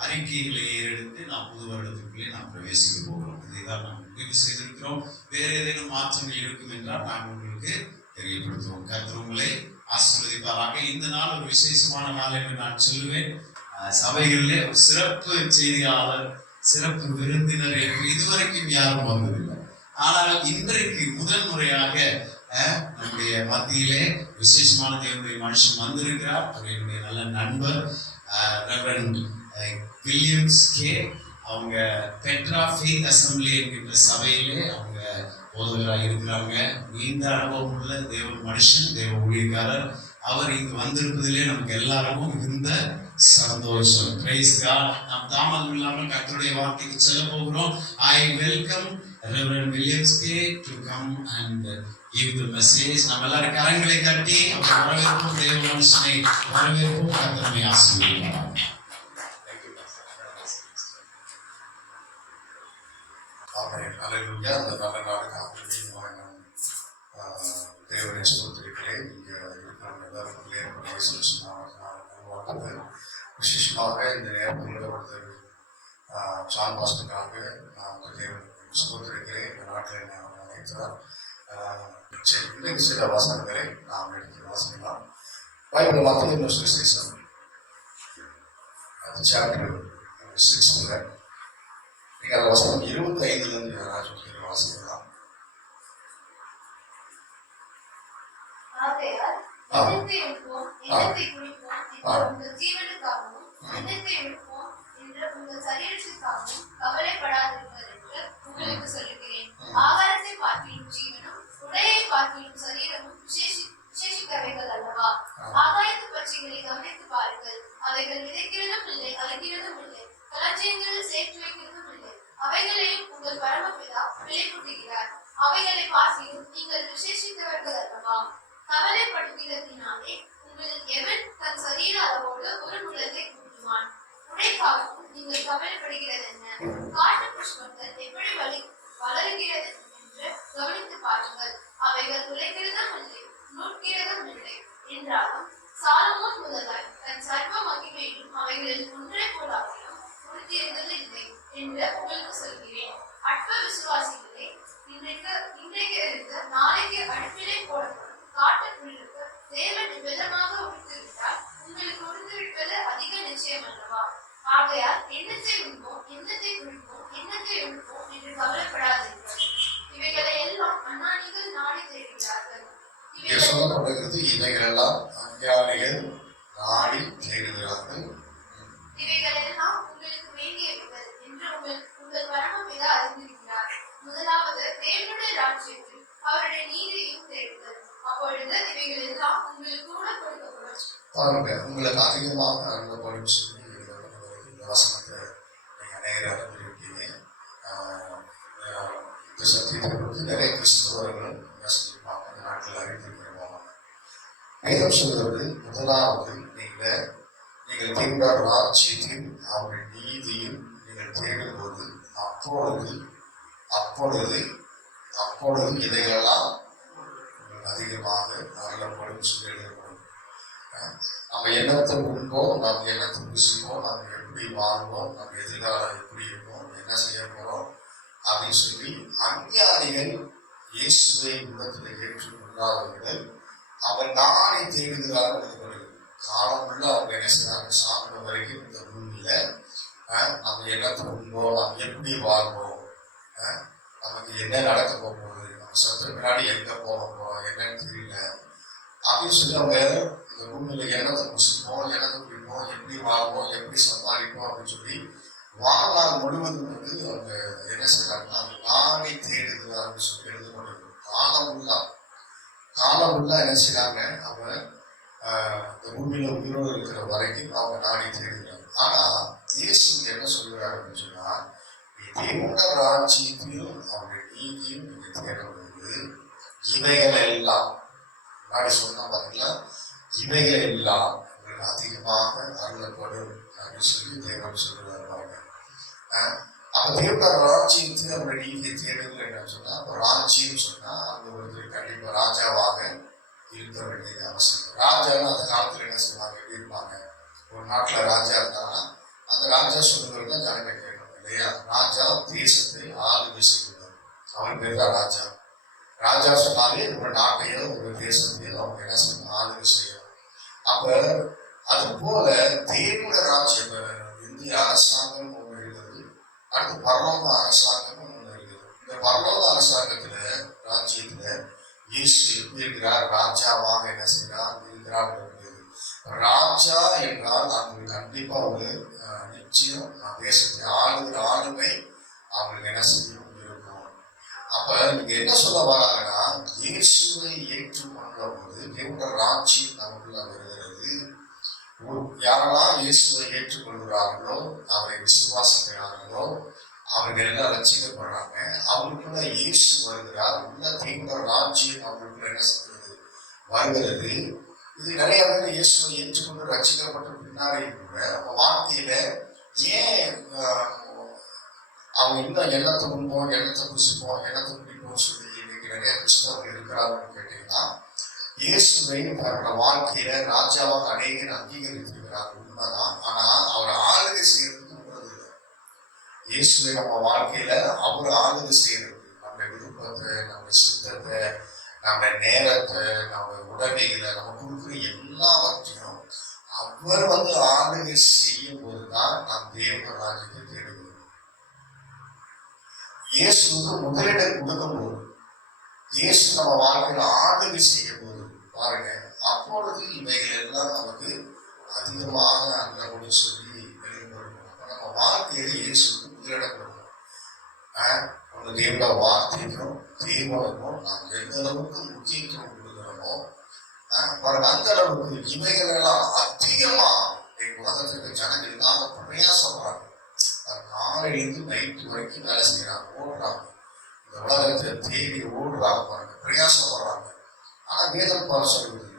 அறிக்கைகளை ஏறெடுத்து நாம் புது வருடத்திற்குள்ளே நாம் பிரவேசிக்க போகிறோம். இதைதான் நாம் முடிவு செய்திருக்கிறோம். வேறு ஏதேனும் மாற்றங்கள் இருக்கும் என்றால் நான் உங்களுக்கு தெரியப்படுத்துவோம். கர்த்தர் உங்களை ஆசீர்வதிப்பாராக. இந்த நாள் ஒரு விசேஷமான நாள் என்று நான் சொல்லுவேன். சபைகளிலே ஒரு சிறப்பு செய்தியாளர், சிறப்பு விருந்தினர் இதுவரைக்கும் யாரும் வந்ததில்லை. ஆனால் இன்றைக்கு முதல் முறையாக நம்முடைய மத்தியிலே விசேஷமான தேவனுடைய மனுஷன் வந்திருக்கிறார். அவர் என்னுடைய நல்ல நண்பர் ரெவரண்ட் வில்லியம்ஸ் கே. அவங்க பெட்ரா ஃபெய்த் அசம்பிளி என்கின்ற சபையிலே அவங்க போதகராக இருக்கிறாங்க. நீண்ட அனுபவம் உள்ள தேவ மனுஷன், தேவ ஊழியக்காரர். அவர் இங்கு வந்திருப்பதிலே நமக்கு எல்லாருக்கும் மிகுந்த சந்தோஷம். Praise God. நாம் தாமதம் இல்லாமல் கர்த்தருடைய வார்த்தைக்கு செல்ல போகிறோம். I welcome Reverend Williams K to come and give the message. நம்ம எல்லாரும் கரங்களை தட்டி அவர் வரவேற்போம். தேவ மனுஷனை வரவேற்போம். கர்த்தரை ஆசீர்வதிப்பார். ஆமென். அல்லேலூயா. அந்த நல்ல நாளுக்காக தேவனை ஸ்தோத்திரிக்கிறேன். இங்கே இருக்கிற எல்லாருக்கும் விசேஷமாக இந்த நேரத்தில் ஒருத்தர் ஜான் பாஸ்டருக்காக நான் தேவனை ஸ்தோத்திரிக்கிறேன். இந்த நாட்டில் என்ன நினைத்தார். சரி, இன்றைக்கு சில வாசகங்களை நாம் எடுத்து வாசிக்கலாம். பைபிள் மத்திய சுவிசேஷம் அது சாப்டர் 6 நீங்கள் அந்த வசனம் 25 யாராச்சும் வாசிக்கலாம். ஆகாரத்தை பார்க்கிலும் ஜீவனும் உடையை பார்க்கிலும் சரீரமும் விசேஷிக்கவைகள் அல்லவா? ஆகாயத்து பட்சிகளை கவனித்து பாருங்கள். அவைகள் விதைக்கிறதும் இல்லை, அழைக்கிறதும் இல்லை, களஞ்சியங்களில் சேர்த்து வைக்கிறதும் இல்லை. அவைகளையும் உங்கள் பரமபிதா விலைக்குட்டுகிறார். அவைகளை பார்க்கிலும் நீங்கள் விசேஷித்தவர்கள் அல்லவா? கவலைப்படுகிறதினாலே உங்களில் எவன் தன் சரீர அளவோடு ஒரு முழத்தை கூட்டுவான்? உடைக்காகவும் நீங்கள் கவலைப்படுகிறது என்ன? காட்டு புஷ்பங்கள் எப்படி வளருகிறது என்று கவனித்து பாருங்கள். அவைகள் உழைக்கிறதும் இல்லை, நூற்கிறதும் இல்லை. என்றாலும் சாலமோன் முதலாய் தன் சர்வ மகிமையிலும் அவைகளில் ஒன்றை போலாகிலும் உடுத்தியிருந்தது இல்லை என்று உங்களுக்கு சொல்கிறேன். அற்ப விசுவாசிகளே, இன்றைக்கு இருந்து நாளைக்கு அடுப்பிலே போடப்படும் காட்டு புல்லுக்கு தேவன் வெள்ளமாக உடுத்துவிட்டால் உங்களுக்கு உடுத்துவிட்டது அதிக நிச்சயம் அல்லவா? ஆகையால் எண்ணத்தை உண்போம், எண்ணத்தை குடிப்போம், எண்ணத்தை உண்போம் என்று கவலைப்படாதீர்கள். இவைகளை எல்லாம் அஞ்ஞானிகள் நாடி தேடுகிறார்கள். சொல்லப்படுகிறது இவைகளெல்லாம் அஞ்ஞானிகள் நாடி தேடுகிறார்கள். இவைகளெல்லாம் உங்களுக்கு வேண்டியவைகள் என்று உங்கள் பரமபிதா அறிந்திருக்கிறார். முதலாவது தேவனுடைய ராஜ்யத்தில் அவருடைய நீதியையும் தேடுங்கள். அப்பொழுது இவைகள் எல்லாம் உங்களுக்கு கூட கொடுக்கப்படும். பாருங்க, உங்களுக்கு அதிகமாக அருளப்படும் வசனத்தை நீங்கள் நேர அறிந்திருக்கீங்க. இந்த சத்தியத்தை பற்றி நிறைய கிறிஸ்தவர்கள் யோசிப்பாங்க. இந்த நாட்டில் அறிந்திருக்கிறோம். வேதம் சொல்கிறது முதலாவது நீங்கள் தேவனுடைய ராஜ்யத்தையும் அவருடைய நீதியும் நீங்கள் தேடும் போது அப்பொழுது அப்பொழுது அப்பொழுது இதையெல்லாம் அதிகமாக அருளப்படும் சொல்லி எழுதப்படும். நம்ம எண்ணத்தை உண்போம், நாம் எண்ணத்தை புசிப்போம், நாம் எப்படி வாழ்வோம், நம்ம எதிர்காலம் எப்படி இருப்போம், என்ன செய்ய போறோம் அப்படின்னு சொல்லி அஞ்ஞானிகள் இயேசுவை உள்ளத்தில் ஏற்றுக்கொள்ளாதவர்கள் அவர் நானே தேடுகிறார்கள். காலம் உள்ள அவங்க என்ன செய்யறாங்க, சாப்பிட வரைக்கும் இந்த பூமியில நம்ம எண்ணத்தை உண்போம், நாம் எப்படி வாழ்வோம், நமக்கு என்ன நடக்க போகுது, நம்ம சத்து பின்னாடி எங்க போக போறோம் என்னன்னு தெரியல அப்படின்னு சொல்லி அவங்க இந்த பூமியில எண்ணத்தை புசிப்போம், எண்ணத்தை குடிப்போம், எப்படி வாழ்வோம், எப்படி சம்பாதிப்போம் அப்படின்னு சொல்லி வாழ்நாள் முழுவதும் அவங்க என்ன செய்யறாங்கன்னா நானே தேடுகிறார்கள் சொல்லி எழுதப்பட்டிருக்கும். காலம் உள்ள என்ன செய்யறாங்க, அவங்க இந்த பூமியில உயிரோடு இருக்கிற வரைக்கும் அவங்க நானே தேடுகிறாங்க. ஆனா இயேசு என்ன சொல்கிறார் அப்படின்னு சொன்னா, தேவனுடைய ராஜ்யத்தையும் அவருடைய நீதியும் நீங்க தேடும்போது இவைகள் எல்லாம் முன்னாடி சொன்னா பாத்தீங்களா, இவைகள் எல்லாம் அதிகமாக அருளப்படும் அப்படின்னு சொல்லி தேவன் சொல்லுவார் பாருங்க. அப்ப தேவனுடைய ராஜ்யத்தை அவருடைய நீதியை தேடுதல் என்னன்னு சொன்னா, அப்ப ராஜ்யம் சொன்னா அங்க ஒருத்தர் கண்டிப்பா ராஜாவாக இருக்க வேண்டியது அவசியம். ராஜான்னு அந்த காலத்துல என்ன செய்வாங்க, எப்படி இருப்பாங்க, ஒரு நாட்டுல ராஜா இருந்தாங்கன்னா அந்த ராஜா சொல்லுவது தான் ஜனங்க கேட்கணும் இல்லையா. ராஜா தேசத்தை ஆளுகை செய்வார், அவர் பேர் தான் ராஜா. ராஜா சொன்னாலே ஒரு நாட்டையோ ஒரு தேசத்தையோ அவங்க என்ன செய்யணும், ஆளுகை செய்யணும். அப்ப அது போல தேவனுடைய ராஜ்யம் இந்திய அரசாங்கம் ஒன்று இருக்கிறது, அடுத்து பரலோக அரசாங்கமும் ஒன்று இருக்குது. இந்த பரலோக அரசாங்கத்துல ராஜ்யத்துல இயேசு எப்படி இருக்கிறார், ராஜாவாக என்ன செய்யறார் இருக்கிறார் இருக்கிறது. ராஜா என்றால் அங்கு கண்டிப்பா ஒரு நிச்சயம் தேசத்தை ஆளுகிற ஆளுமை அவங்களுக்கு என்ன செய்யும் இருக்கும். அப்ப இங்க என்ன சொல்ல வராங்கன்னா, இயேசுவை ஏற்றுக்கொண்ட போது தேவனுடைய ராஜ்யம் நமக்குள்ள வருகிறது. யாரெல்லாம் இயேசுவை ஏற்றுக்கொள்கிறார்களோ, அவரை விசுவாசிக்கிறார்களோ, அவர்கள் எல்லாம் ரட்சிக்கப்படுறாங்க. அவங்களுக்குள்ள இயேசு வருகிறார், உள்ள தேவனுடைய ராஜ்யம் அவங்களுக்குள்ள என்ன செய்கிறது, வருகிறது. இது நிறைய பேர் இயேசுவை ஏற்றுக்கொண்டு ரட்சிக்கப்பட்ட பின்னாடி கூட அவங்க வாழ்க்கையில ஏன் அவங்க இன்னும் எண்ணத்தை உண்போம், எண்ணத்தை புசிப்போம், எண்ணத்தை குடிப்போம் சொல்லி இன்னைக்கு நிறைய கிறிஸ்தவர்கள் இருக்கிறாங்கன்னு கேட்டீங்கன்னா, இயேசுவை அவரோட வாழ்க்கையில ராஜாவாக அநேகர் அங்கீகரித்திருக்கிறார், உண்மைதான். ஆனா அவர் ஆளுகை செய்யறதுக்கு உண்மை இல்லை. இயேசுவை நம்ம வாழ்க்கையில அவர் ஆளுகை செய்யறது, நம்ம விருப்பத்தை, நம்ம சித்தத்தை, நம்ம நேரத்தை, நம்ம உடமைகளை, நம்ம கொடுக்குற எல்லாவற்றையும் அவர் ஆளுகை செய்யும் போதுதான் நாம் தேவ ராஜ்யத்தை தேடுகிறோம். இயேசுக்கு முதலிடம் கொடுக்கும் போது, இயேசு நம்ம வாழ்க்கையில ஆளுகை செய்யும் போது பாருங்க, அப்பொழுது இவைகள் எல்லாம் நமக்கு அதிகமாக அன்போடு சொல்லி வெளிப்படுத்தணும். நம்ம வாழ்க்கையில இயேசுக்கு முதலிடம் கொடுக்கணும். தேவனோட வார்த்தைக்கும் தேவனுக்கும் நாம் எந்த அளவுக்கு முக்கியத்துவம் கொடுக்கிறோமோ பாருங்க, அந்த அளவுக்கு இவைகள் எல்லாம் அதிகமா உலகத்துக்கு ஜனங்களுக்காக பிரயாசப்படுறாங்க. காலையிலிருந்து நைட்டு வரைக்கும் வேலை செய்யறாங்க, ஓடுறாங்க, இந்த உலகத்தை தேடி ஓடுறாங்க பாருங்க, பிரயாசப்படுறாங்க. ஆனா வேதம் பாரு சொல்லுவது,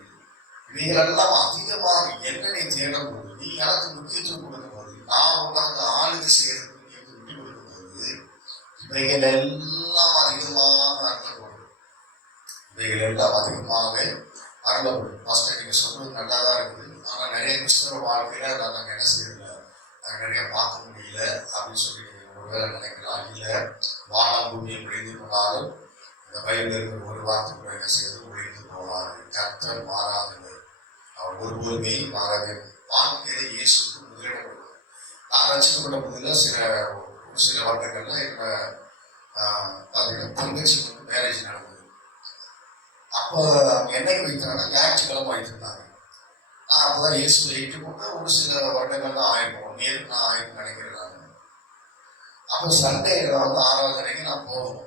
இவைகளெல்லாம் அதிகமாக என்னை தேடும் போது, நீ எனக்கு முக்கியத்துவம் கொடுக்கும் போது, நான் உனக்கு ஆளுகை செய்யறதுக்கு நீ விட்டு கொடுக்கும் போது, இவைகள் எல்லாம் அதிகமாக அருளப்படும். இவைகள் எல்லாம் அதிகமாக அருளப்படும். மாஸ்டர் நீங்க சொல்றது நல்லா தான் இருக்குது, ஆனா நிறைய கிறிஸ்தவ வாழ்க்கையில அதை நாங்கள் என்ன செய்யல, நாங்கள் நிறைய பார்க்க முடியல அப்படின்னு சொல்லி ஒருவேளை நினைக்கலாம். இல்லை, வானம் பூமியை விளைந்து போனாலும் இந்த பைபிள் இருக்கிற ஒரு வார்த்தை கூட என்ன செய்வது, விளைந்து போவார். கர்த்தர் மாறாதவர், அவர் ஒருபோதுமே மாறவே. வாழ்க்கையில இயேசுக்கு முதலிடம் கொடுக்கும். நான் ரசிக்கப்பட்ட புதில் ஒரு சில வருடங்கள்ல என்னோட தங்கச்சி மேரேஜ் நடந்தது. அப்போ என்னைக்கு வைத்தாங்கன்னா ஞாயிற்றுக்கிழமை வைத்திருந்தாங்க. நான் அப்போதான் இயேசுவை ஏற்றுக்கொண்டு ஒரு சில வருடங்கள் தான் ஆயிருக்கும், நேருக்கு நான் ஆயிருக்கும் நினைக்கிறேன். அப்போ சண்டே ஆராதனைக்கு நான் போகணும்.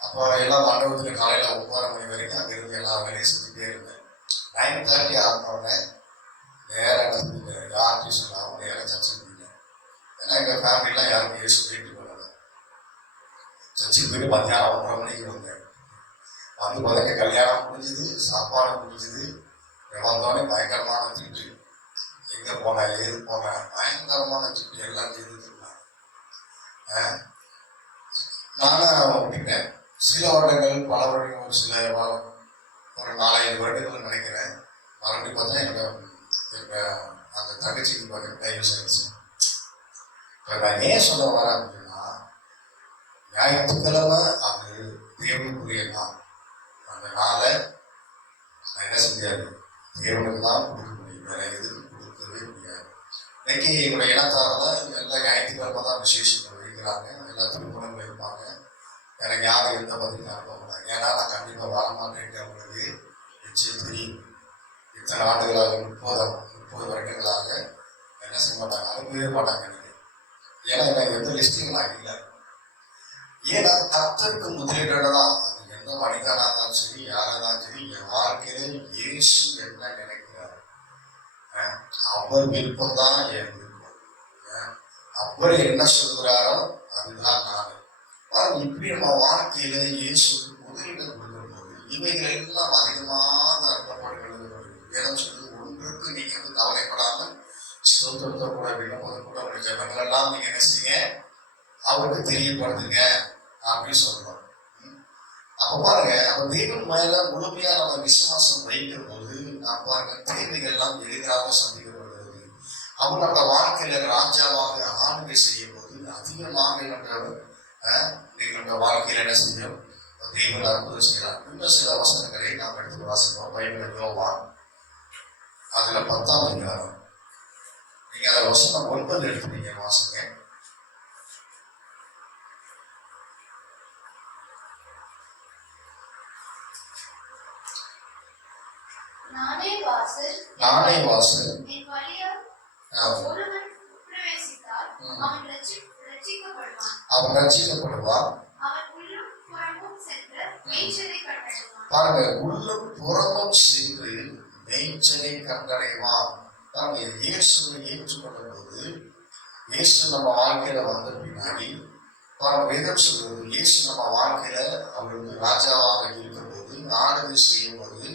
அப்போ எல்லாம் மண்டபத்தில் காலையில் 9:30 மணி வரைக்கும் அங்கே இருந்து எல்லா வேலையும் செஞ்சுட்டே இருந்தேன். 9:30 ஆனோடனே நேராக என்ன செஞ்சுட்டேன், யார்கிட்டையும் சொல்லாமல் நேராக சர்ச்சுக்கு போயிட்டேன். ஏன்னா எங்கள் ஃபேமிலிலாம் யாருக்கும் இயேசு ஏற்றுக்கொள்ளலை. சர்ச்சுக்கு போயிட்டு மத்தியானம் 1:30 மணிக்கு வந்தேன். வந்து பார்த்தா கல்யாணம் முடிஞ்சுது, சாப்பாடு முடிஞ்சுது. வந்தோடனே பயங்கரமான திட்டு, எங்கே போனேன் ஏது போனேன், பயங்கரமான திட்டு, எல்லாம் எதிர்த்துருந்தாங்க. நானும் விட்டுட்டேன். சில வருடங்கள், பல வருடங்கள், ஒரு 4-5 வருடங்கள் நினைக்கிறேன். மறுபடியும் பார்த்தா எங்க அந்த தங்கச்சிக்கு பார்க்க டைவர்ஸ் ஆயிடுச்சு. இப்போ நான் ஏன் சொல்ல வரேன் அப்படின்னா, ஞாயிற்றுக்கிழமை அது தேவனுக்குரிய நாள். அந்த நாளை நான் என்ன செஞ்சாரு, தேவனுக்கு தான் கொடுக்க முடியும், வேற எதுக்கு கொடுக்கவே முடியாது. இன்னைக்கு என்னுடைய இனத்தாரெல்லாம் எல்லா ஞாயிற்றுக்கிழமை தான் விசேஷங்கள் வைக்கிறாங்க, எல்லா திருமணங்கள் இருப்பாங்க. எனக்கு யாரும் எந்த பதிலும் அனுப்ப மாட்டாங்க. ஏன்னா நான் கண்டிப்பாக வரமாட்டேன். அவங்களுக்கு நிச்சயம் தெரியும். இத்தனை ஆண்டுகளாக 30 வருடங்களாக என்ன செய்ய மாட்டாங்க, அனுப்பவே மாட்டாங்க எனக்கு. ஏன்னா எனக்கு எந்த லிஸ்டிங் நான் இல்லை. ஏன்னா கர்த்தருக்கு முதலீடுதான். அது எந்த மனிதனாக இருந்தாலும் சரி, யாராக இருந்தாலும் சரி, என் வாழ்க்கையில இயேசு என்ன நினைக்கிறார், அவர் விருப்பம் தான் என் விருப்பம். அவர் என்ன சொல்கிறாரோ அதுதான் நான். இப்படி நம்ம வாழ்க்கையில இயேசுக்கு முதலீடு கொடுக்கும்போது இவைகள் எல்லாம் அதிகமாக அர்த்தப்படுகிறது. வேதம் சொல்றது, ஒன்றுக்கு நீங்க கவலைப்படாமல் ஸ்தோத்திரத்தை கூட விண்ணப்பம் கூட உங்க ஜெபங்கள் எல்லாம் நீங்க என்ன செய்யுங்க, அவருக்கு தெரியப்படுத்துங்க அப்படின்னு சொல்றோம். அப்ப பாருங்க, நம்ம தேவன் மேல முழுமையா நம்ம விசுவாசம் வைக்கும் போது நான் பாருங்க தேவைகள் எல்லாம் எளிதாக சந்திக்கப்படுகிறது. அவர் நம்ம வாழ்க்கையில ராஜாவாக ஆளுகை செய்யும் போது அதிகமாக எங்களோட வாழ்க்கையில என்ன செய்யும், தேவன் அற்புதம் செய்யலாம். இன்னும் சில வசனங்களை நாம் எடுத்து வாசிப்போம். பைபிள் யோவான் அதுல 10ஆம் அதிகாரம், நீங்க அதை வசனம் 9 எடுத்துட்டீங்க, வாசிங்க. நானே வாசல், என் வழியால் ஒருவன் பிரவேசித்தால் அவன் ரட்சிக்கப்படுவான். அவன் உள்ளும் புறமும் சென்று மேய்ச்சலை கண்டடைவான். பாருங்க, உள்ளும் புறமும் சென்று மேய்ச்சலை கண்டடைவான். பாருங்க, இயேசுவை ஏற்றுக்கொள்ளும் போது, இயேசு நம்ம வாழ்க்கையில வந்த பின்னாடி பாருங்க வேதம் சொல்றது, இயேசு நம்ம வாழ்க்கையில அவர் வந்து ராஜாவாக இருக்கும் போது, ஆளுகை செய்யும் போது,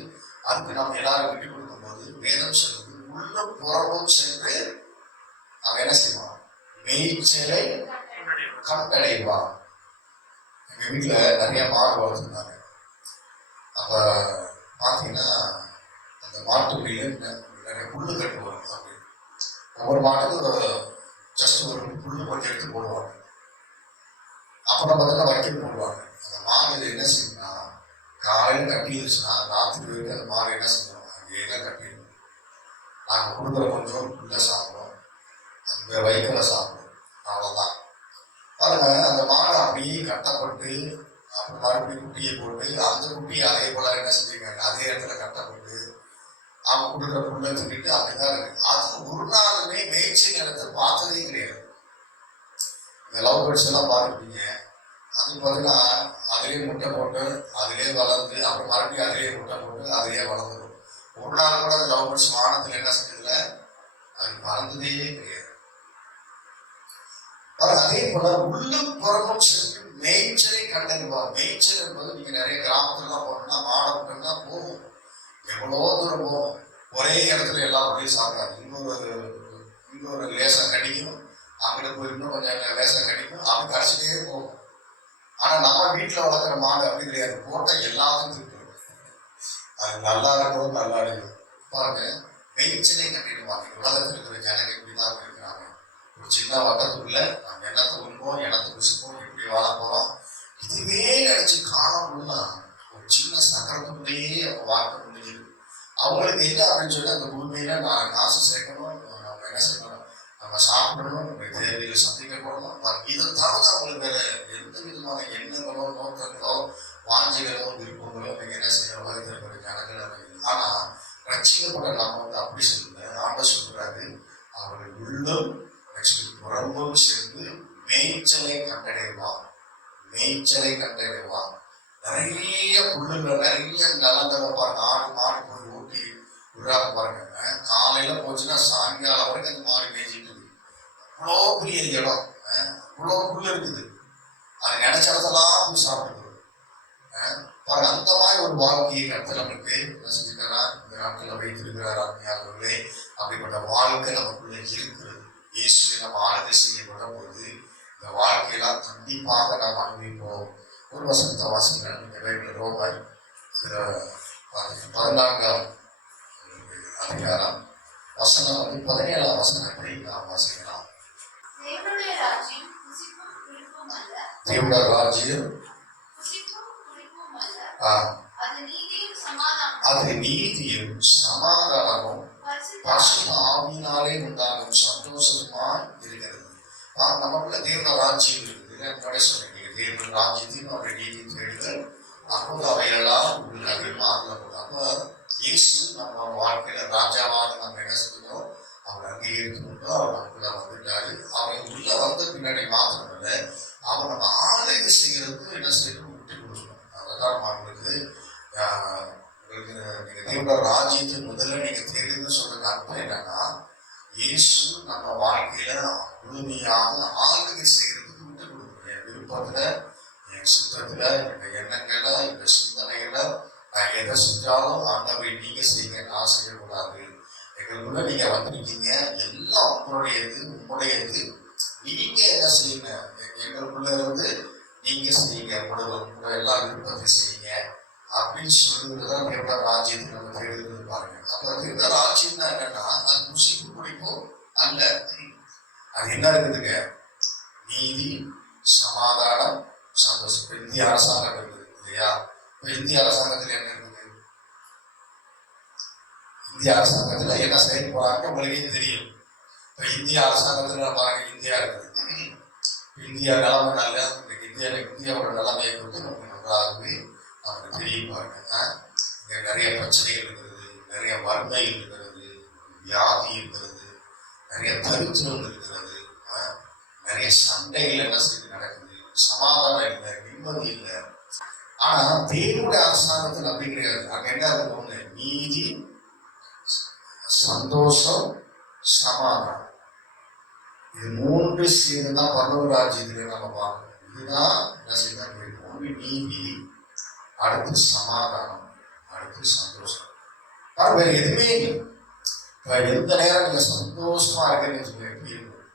அதுக்கு நம்ம எல்லாரும் விட்டு கொடுக்கும் போது வேதம் சொல்றது, உள்ளும் புறமும் சென்று அவன் என்ன செய்வான், மேய்ச்சலை கண்டடைவான். எங்க வீட்டுல நிறைய மாடு வளர்த்துருந்தாங்க. அப்ப பாத்தீங்கன்னா அந்த மாட்டுக்குடியில நிறைய புல்லு கட்டுவாங்க. அப்படி ஒவ்வொரு மாட்டுக்கும் ஜஸ்ட் ஒரு புல்லு கொஞ்சம் எடுத்து போடுவாங்க. அப்புறம் பார்த்தீங்கன்னா வைக்கல் போடுவாங்க. அந்த மாடு என்ன செய்யும்னா, காலையில் கட்டிடுச்சுன்னா ராத்திரி வரைக்கும் அந்த மாடு என்ன செய்யணும், அங்கேயே கட்டிடணும். நாங்கள் கொடுக்குற கொஞ்சம் புல்லை சாப்பிடுவோம், அந்த வைக்கலை சாப்பிடுவோம், அவ்வளோதான். பாருங்க, அந்த மாடு அப்படியே கட்டப்பட்டு அப்புறம் மறுபடியும் குட்டியை போட்டு அந்த குட்டியை அதே போல என்ன செஞ்சிருக்காங்க, அதே இடத்துல கட்டப்பட்டு அவங்க கொடுக்குற புல்லை தூக்கிட்டு அப்படிதான் இருக்கு. அது ஒரு நாளுமே மேய்ச்சி நிலத்தை பார்த்ததே கிடையாது. இந்த லவ் பேர்ட்ஸ் எல்லாம் பார்த்துருப்பீங்க. அது பார்த்தீங்கன்னா அதிலே முட்டை போட்டு அதிலே வளர்ந்து அப்புறம் மறுபடியும் அதிலே முட்டை போட்டு அதிலே வளர்ந்துடும். ஒரு நாள் கூட அந்த லவ் பேர்ட்ஸ் வானத்தில் என்ன செஞ்சதில்ல, அது பறந்ததே கிடையாது. அதே போல உள்ளும் புறமும் சென்று மேய்ச்சலை கண்டறிவார். மேய்ச்சல் என்பது நீங்க நிறைய கிராமத்துலாம் போனோம்னா மாடை விட்டோம்னா போகும், எவ்வளோ தூரம் போகும். ஒரே இடத்துல எல்லா வழியும் சாப்பிடாது. இன்னொரு லேசா கடிக்கும், அங்கிட்ட போய் இன்னும் கொஞ்சம் லேசா கடிக்கும், அப்படி கடிச்சிட்டே போகும். ஆனா நம்ம வீட்டுல வளர்க்குற மாடு அப்படி கிடையாது, போட்ட எல்லாத்தையும் திருப்பிடும். அது நல்லா இருக்கும், நல்லா இருக்கும். பாருங்க, மேய்ச்சலை கட்டிடுவாங்க. உலகத்தில் இருக்கிற ஜனங்க இப்படிதான் இருக்கிறாங்க. ஒரு சின்ன வட்டத்துக்குள்ள நம்ம எண்ணத்தை உண்போம், எண்ணத்தை குசிப்போம், இப்படி வாழ போறோம். இதுவே நினைச்சு காணணும்னா ஒரு சின்ன சக்கரத்துக்குள்ளேயே அவங்க வாழ்க்கை முடிஞ்சிருக்கு. அவங்களுக்கு என்ன அப்படின்னு சொல்லி அந்த பூமியில நான் காசு சேர்க்கணும், நம்ம என்ன செய்யணும், நம்ம சாப்பிடணும், நம்ம தேவையை சந்திக்கப்படணும். இதை தவிர அவங்களுக்கு வேற எந்த விதமான எண்ணங்களோ நோக்கங்களோ வாஞ்சிகளோ விருப்பங்களோ நீங்க என்ன செய்யற உலகத்தில் ஜனங்கள். ஆனா ரட்சிக்கப்பட்ட நாம வந்து அப்படி சொல்லுங்க, ஆண்ட சொல்றாரு, அவர்கள் உள்ளும் புறம்பும் சேர்ந்து மேய்ச்சலை கண்டடைவான். மேய்ச்சலை கண்டடைவான். நிறைய புல்லுங்க, நிறைய நலங்களை பாருங்க. ஆடு மாடு போய் ஊட்டி விடுறாங்க பாருங்க. காலையில போச்சுன்னா சாயங்காலம் வரைக்கும் அந்த மாடு மேய்ச்சிட்டு இருக்கு. அவ்வளோ பெரிய இடம், அவ்வளோ புல் இருக்குது. அது நினைச்ச இடத்தெல்லாம் போய் சாப்பிட்டு பாருங்க. அந்த மாதிரி ஒரு வாழ்க்கையை கருத்து நமக்கு என்ன செஞ்சுட்டாரா, இந்த நாட்டில் வைத்திருக்கிறார். அப்படிப்பட்ட வாழ்க்கை நமக்குள்ள இருக்கிறது. இயேசுவை நம்ம ஆளுகை செய்யப்படும் போது இந்த வாழ்க்கையெல்லாம் கண்டிப்பாக நாம் அனுபவிப்போம். ஒரு வசனத்தை வாசிக்கிறேன். நீங்கள் பைபிள் ரோமர் 14ஆம் அதிகாரம் வசனம் 17ஆம் வசனத்தை நாம் வாசிக்கலாம். தேவனுடைய ராஜ்யம் புசிப்பும் குடிப்பும் அல்ல. தேவனுடைய ராஜ்யம் புசிப்பும் குடிப்பும் அல்ல. அது நீதியும் நீதியும் சமாதானமும் பரிசுத்த ஆவியினாலே உண்டாகும் சந்தோஷமாய் இருக்கிறது. நமக்குள்ள தேவனுடைய ராஜ்யம் இருக்குது. முன்னாடி சொன்னீங்க, தேவனுடைய ராஜ்யத்தையும் அவருடைய நீதி தேடுதல், அப்போது அவையெல்லாம் உங்களுக்கு அதிகமாக ஆகலாம். அப்போ இயேசு நம்ம வாழ்க்கையில ராஜாவாக நம்ம என்ன செய்யணும், அவர் அங்கீகரித்துக்கொண்டு அவர் நமக்குள்ள வந்துட்டாரு. அவர் உள்ள வந்த பின்னாடி மாத்திரமில்லை, அவர் நம்ம ஆளுகை செய்யறதுக்கு என்ன செய்யணும், விட்டு கொடுக்கணும். அதான் நம்ம உங்களுக்கு நீங்க தேவனுடைய ராஜ்யத்தை முதல்ல நீங்க தேடுன்னு சொல்றதுக்கு அர்த்தம் என்னன்னா, இயேசு நம்ம வாழ்க்கையில முழுமையாக ஆளுகை செய்யறதுக்கு விட்டு கொடுக்கணும். என் விருப்பத்துல, என் சித்தத்துல, என் எண்ணங்கள்ல, என் சிந்தனைகளை நான் எதை செஞ்சாலும் ஆண்டவரை நீங்க செய்யுங்க, நான் செய்யக்கூடாது. எங்களுக்குள்ள நீங்க வந்திருக்கீங்க, எல்லாம் உங்களுடையது, உங்களுடையது. நீங்க என்ன செய்யுங்க, எங்களுக்குள்ள இருந்து நீங்க செய்யுங்க, உங்களோட எல்லா விருப்பத்தையும் செய்யுங்க அப்படின்னு சொல்லுறதுதான் தேவனுடைய ராஜ்யத்தை நம்ம தேடுறது. பாருங்க, அப்ப தேவனுடைய ராஜ்யம்னா என்னன்னா, அது புசிப்பு குடிப்போம் அல்ல. அது என்ன இருக்குதுங்க, நீதி, சமாதானம், சந்தோஷம். இந்திய அரசாங்கம் இருக்குது இல்லையா? இப்ப இந்திய அரசாங்கத்துல என்ன இருக்குது, இந்திய அரசாங்கத்துல என்ன செயல்படுறாங்க உங்களுக்கே தெரியும். இப்ப இந்திய அரசாங்கத்துல பாருங்க, இந்தியா இருக்குது. இந்தியா நிலைமை நல்ல, இந்தியாவோட நிலைமையை குறித்து நமக்கு நன்றாகவே நமக்கு தெரியும். பாருங்க, இங்க நிறைய பிரச்சனைகள் இருக்கிறது, நிறைய வறுமை இருக்கிறது, வியாதி இருக்கிறது, நிறைய தரித்திரம் இருக்கிறது, நிறைய சண்டைகள் என்ன செய்து நடக்குது, சமாதானம் இல்லை, நிம்மதி இல்லை. ஆனா தேவனுடைய அரசாங்கத்தில் அப்படி கிடையாது. அங்க என்ன இருக்கும், நீதி, சந்தோஷம், சமாதானம். இது மூன்று சேர்ந்துதான் பரலோக ராஜ்யத்திலே நம்ம பார்க்கணும். இதுதான் என்ன செய்தாங்க, ஒன்று நீதி, அடுத்து சமாதானம், அடுத்து சந்தோஷம். வேற எதுவுமே இல்லை. எந்த நேரம் நீங்க சந்தோஷமா இருக்கீங்கன்னு சொல்லி எப்படி இருக்கும்,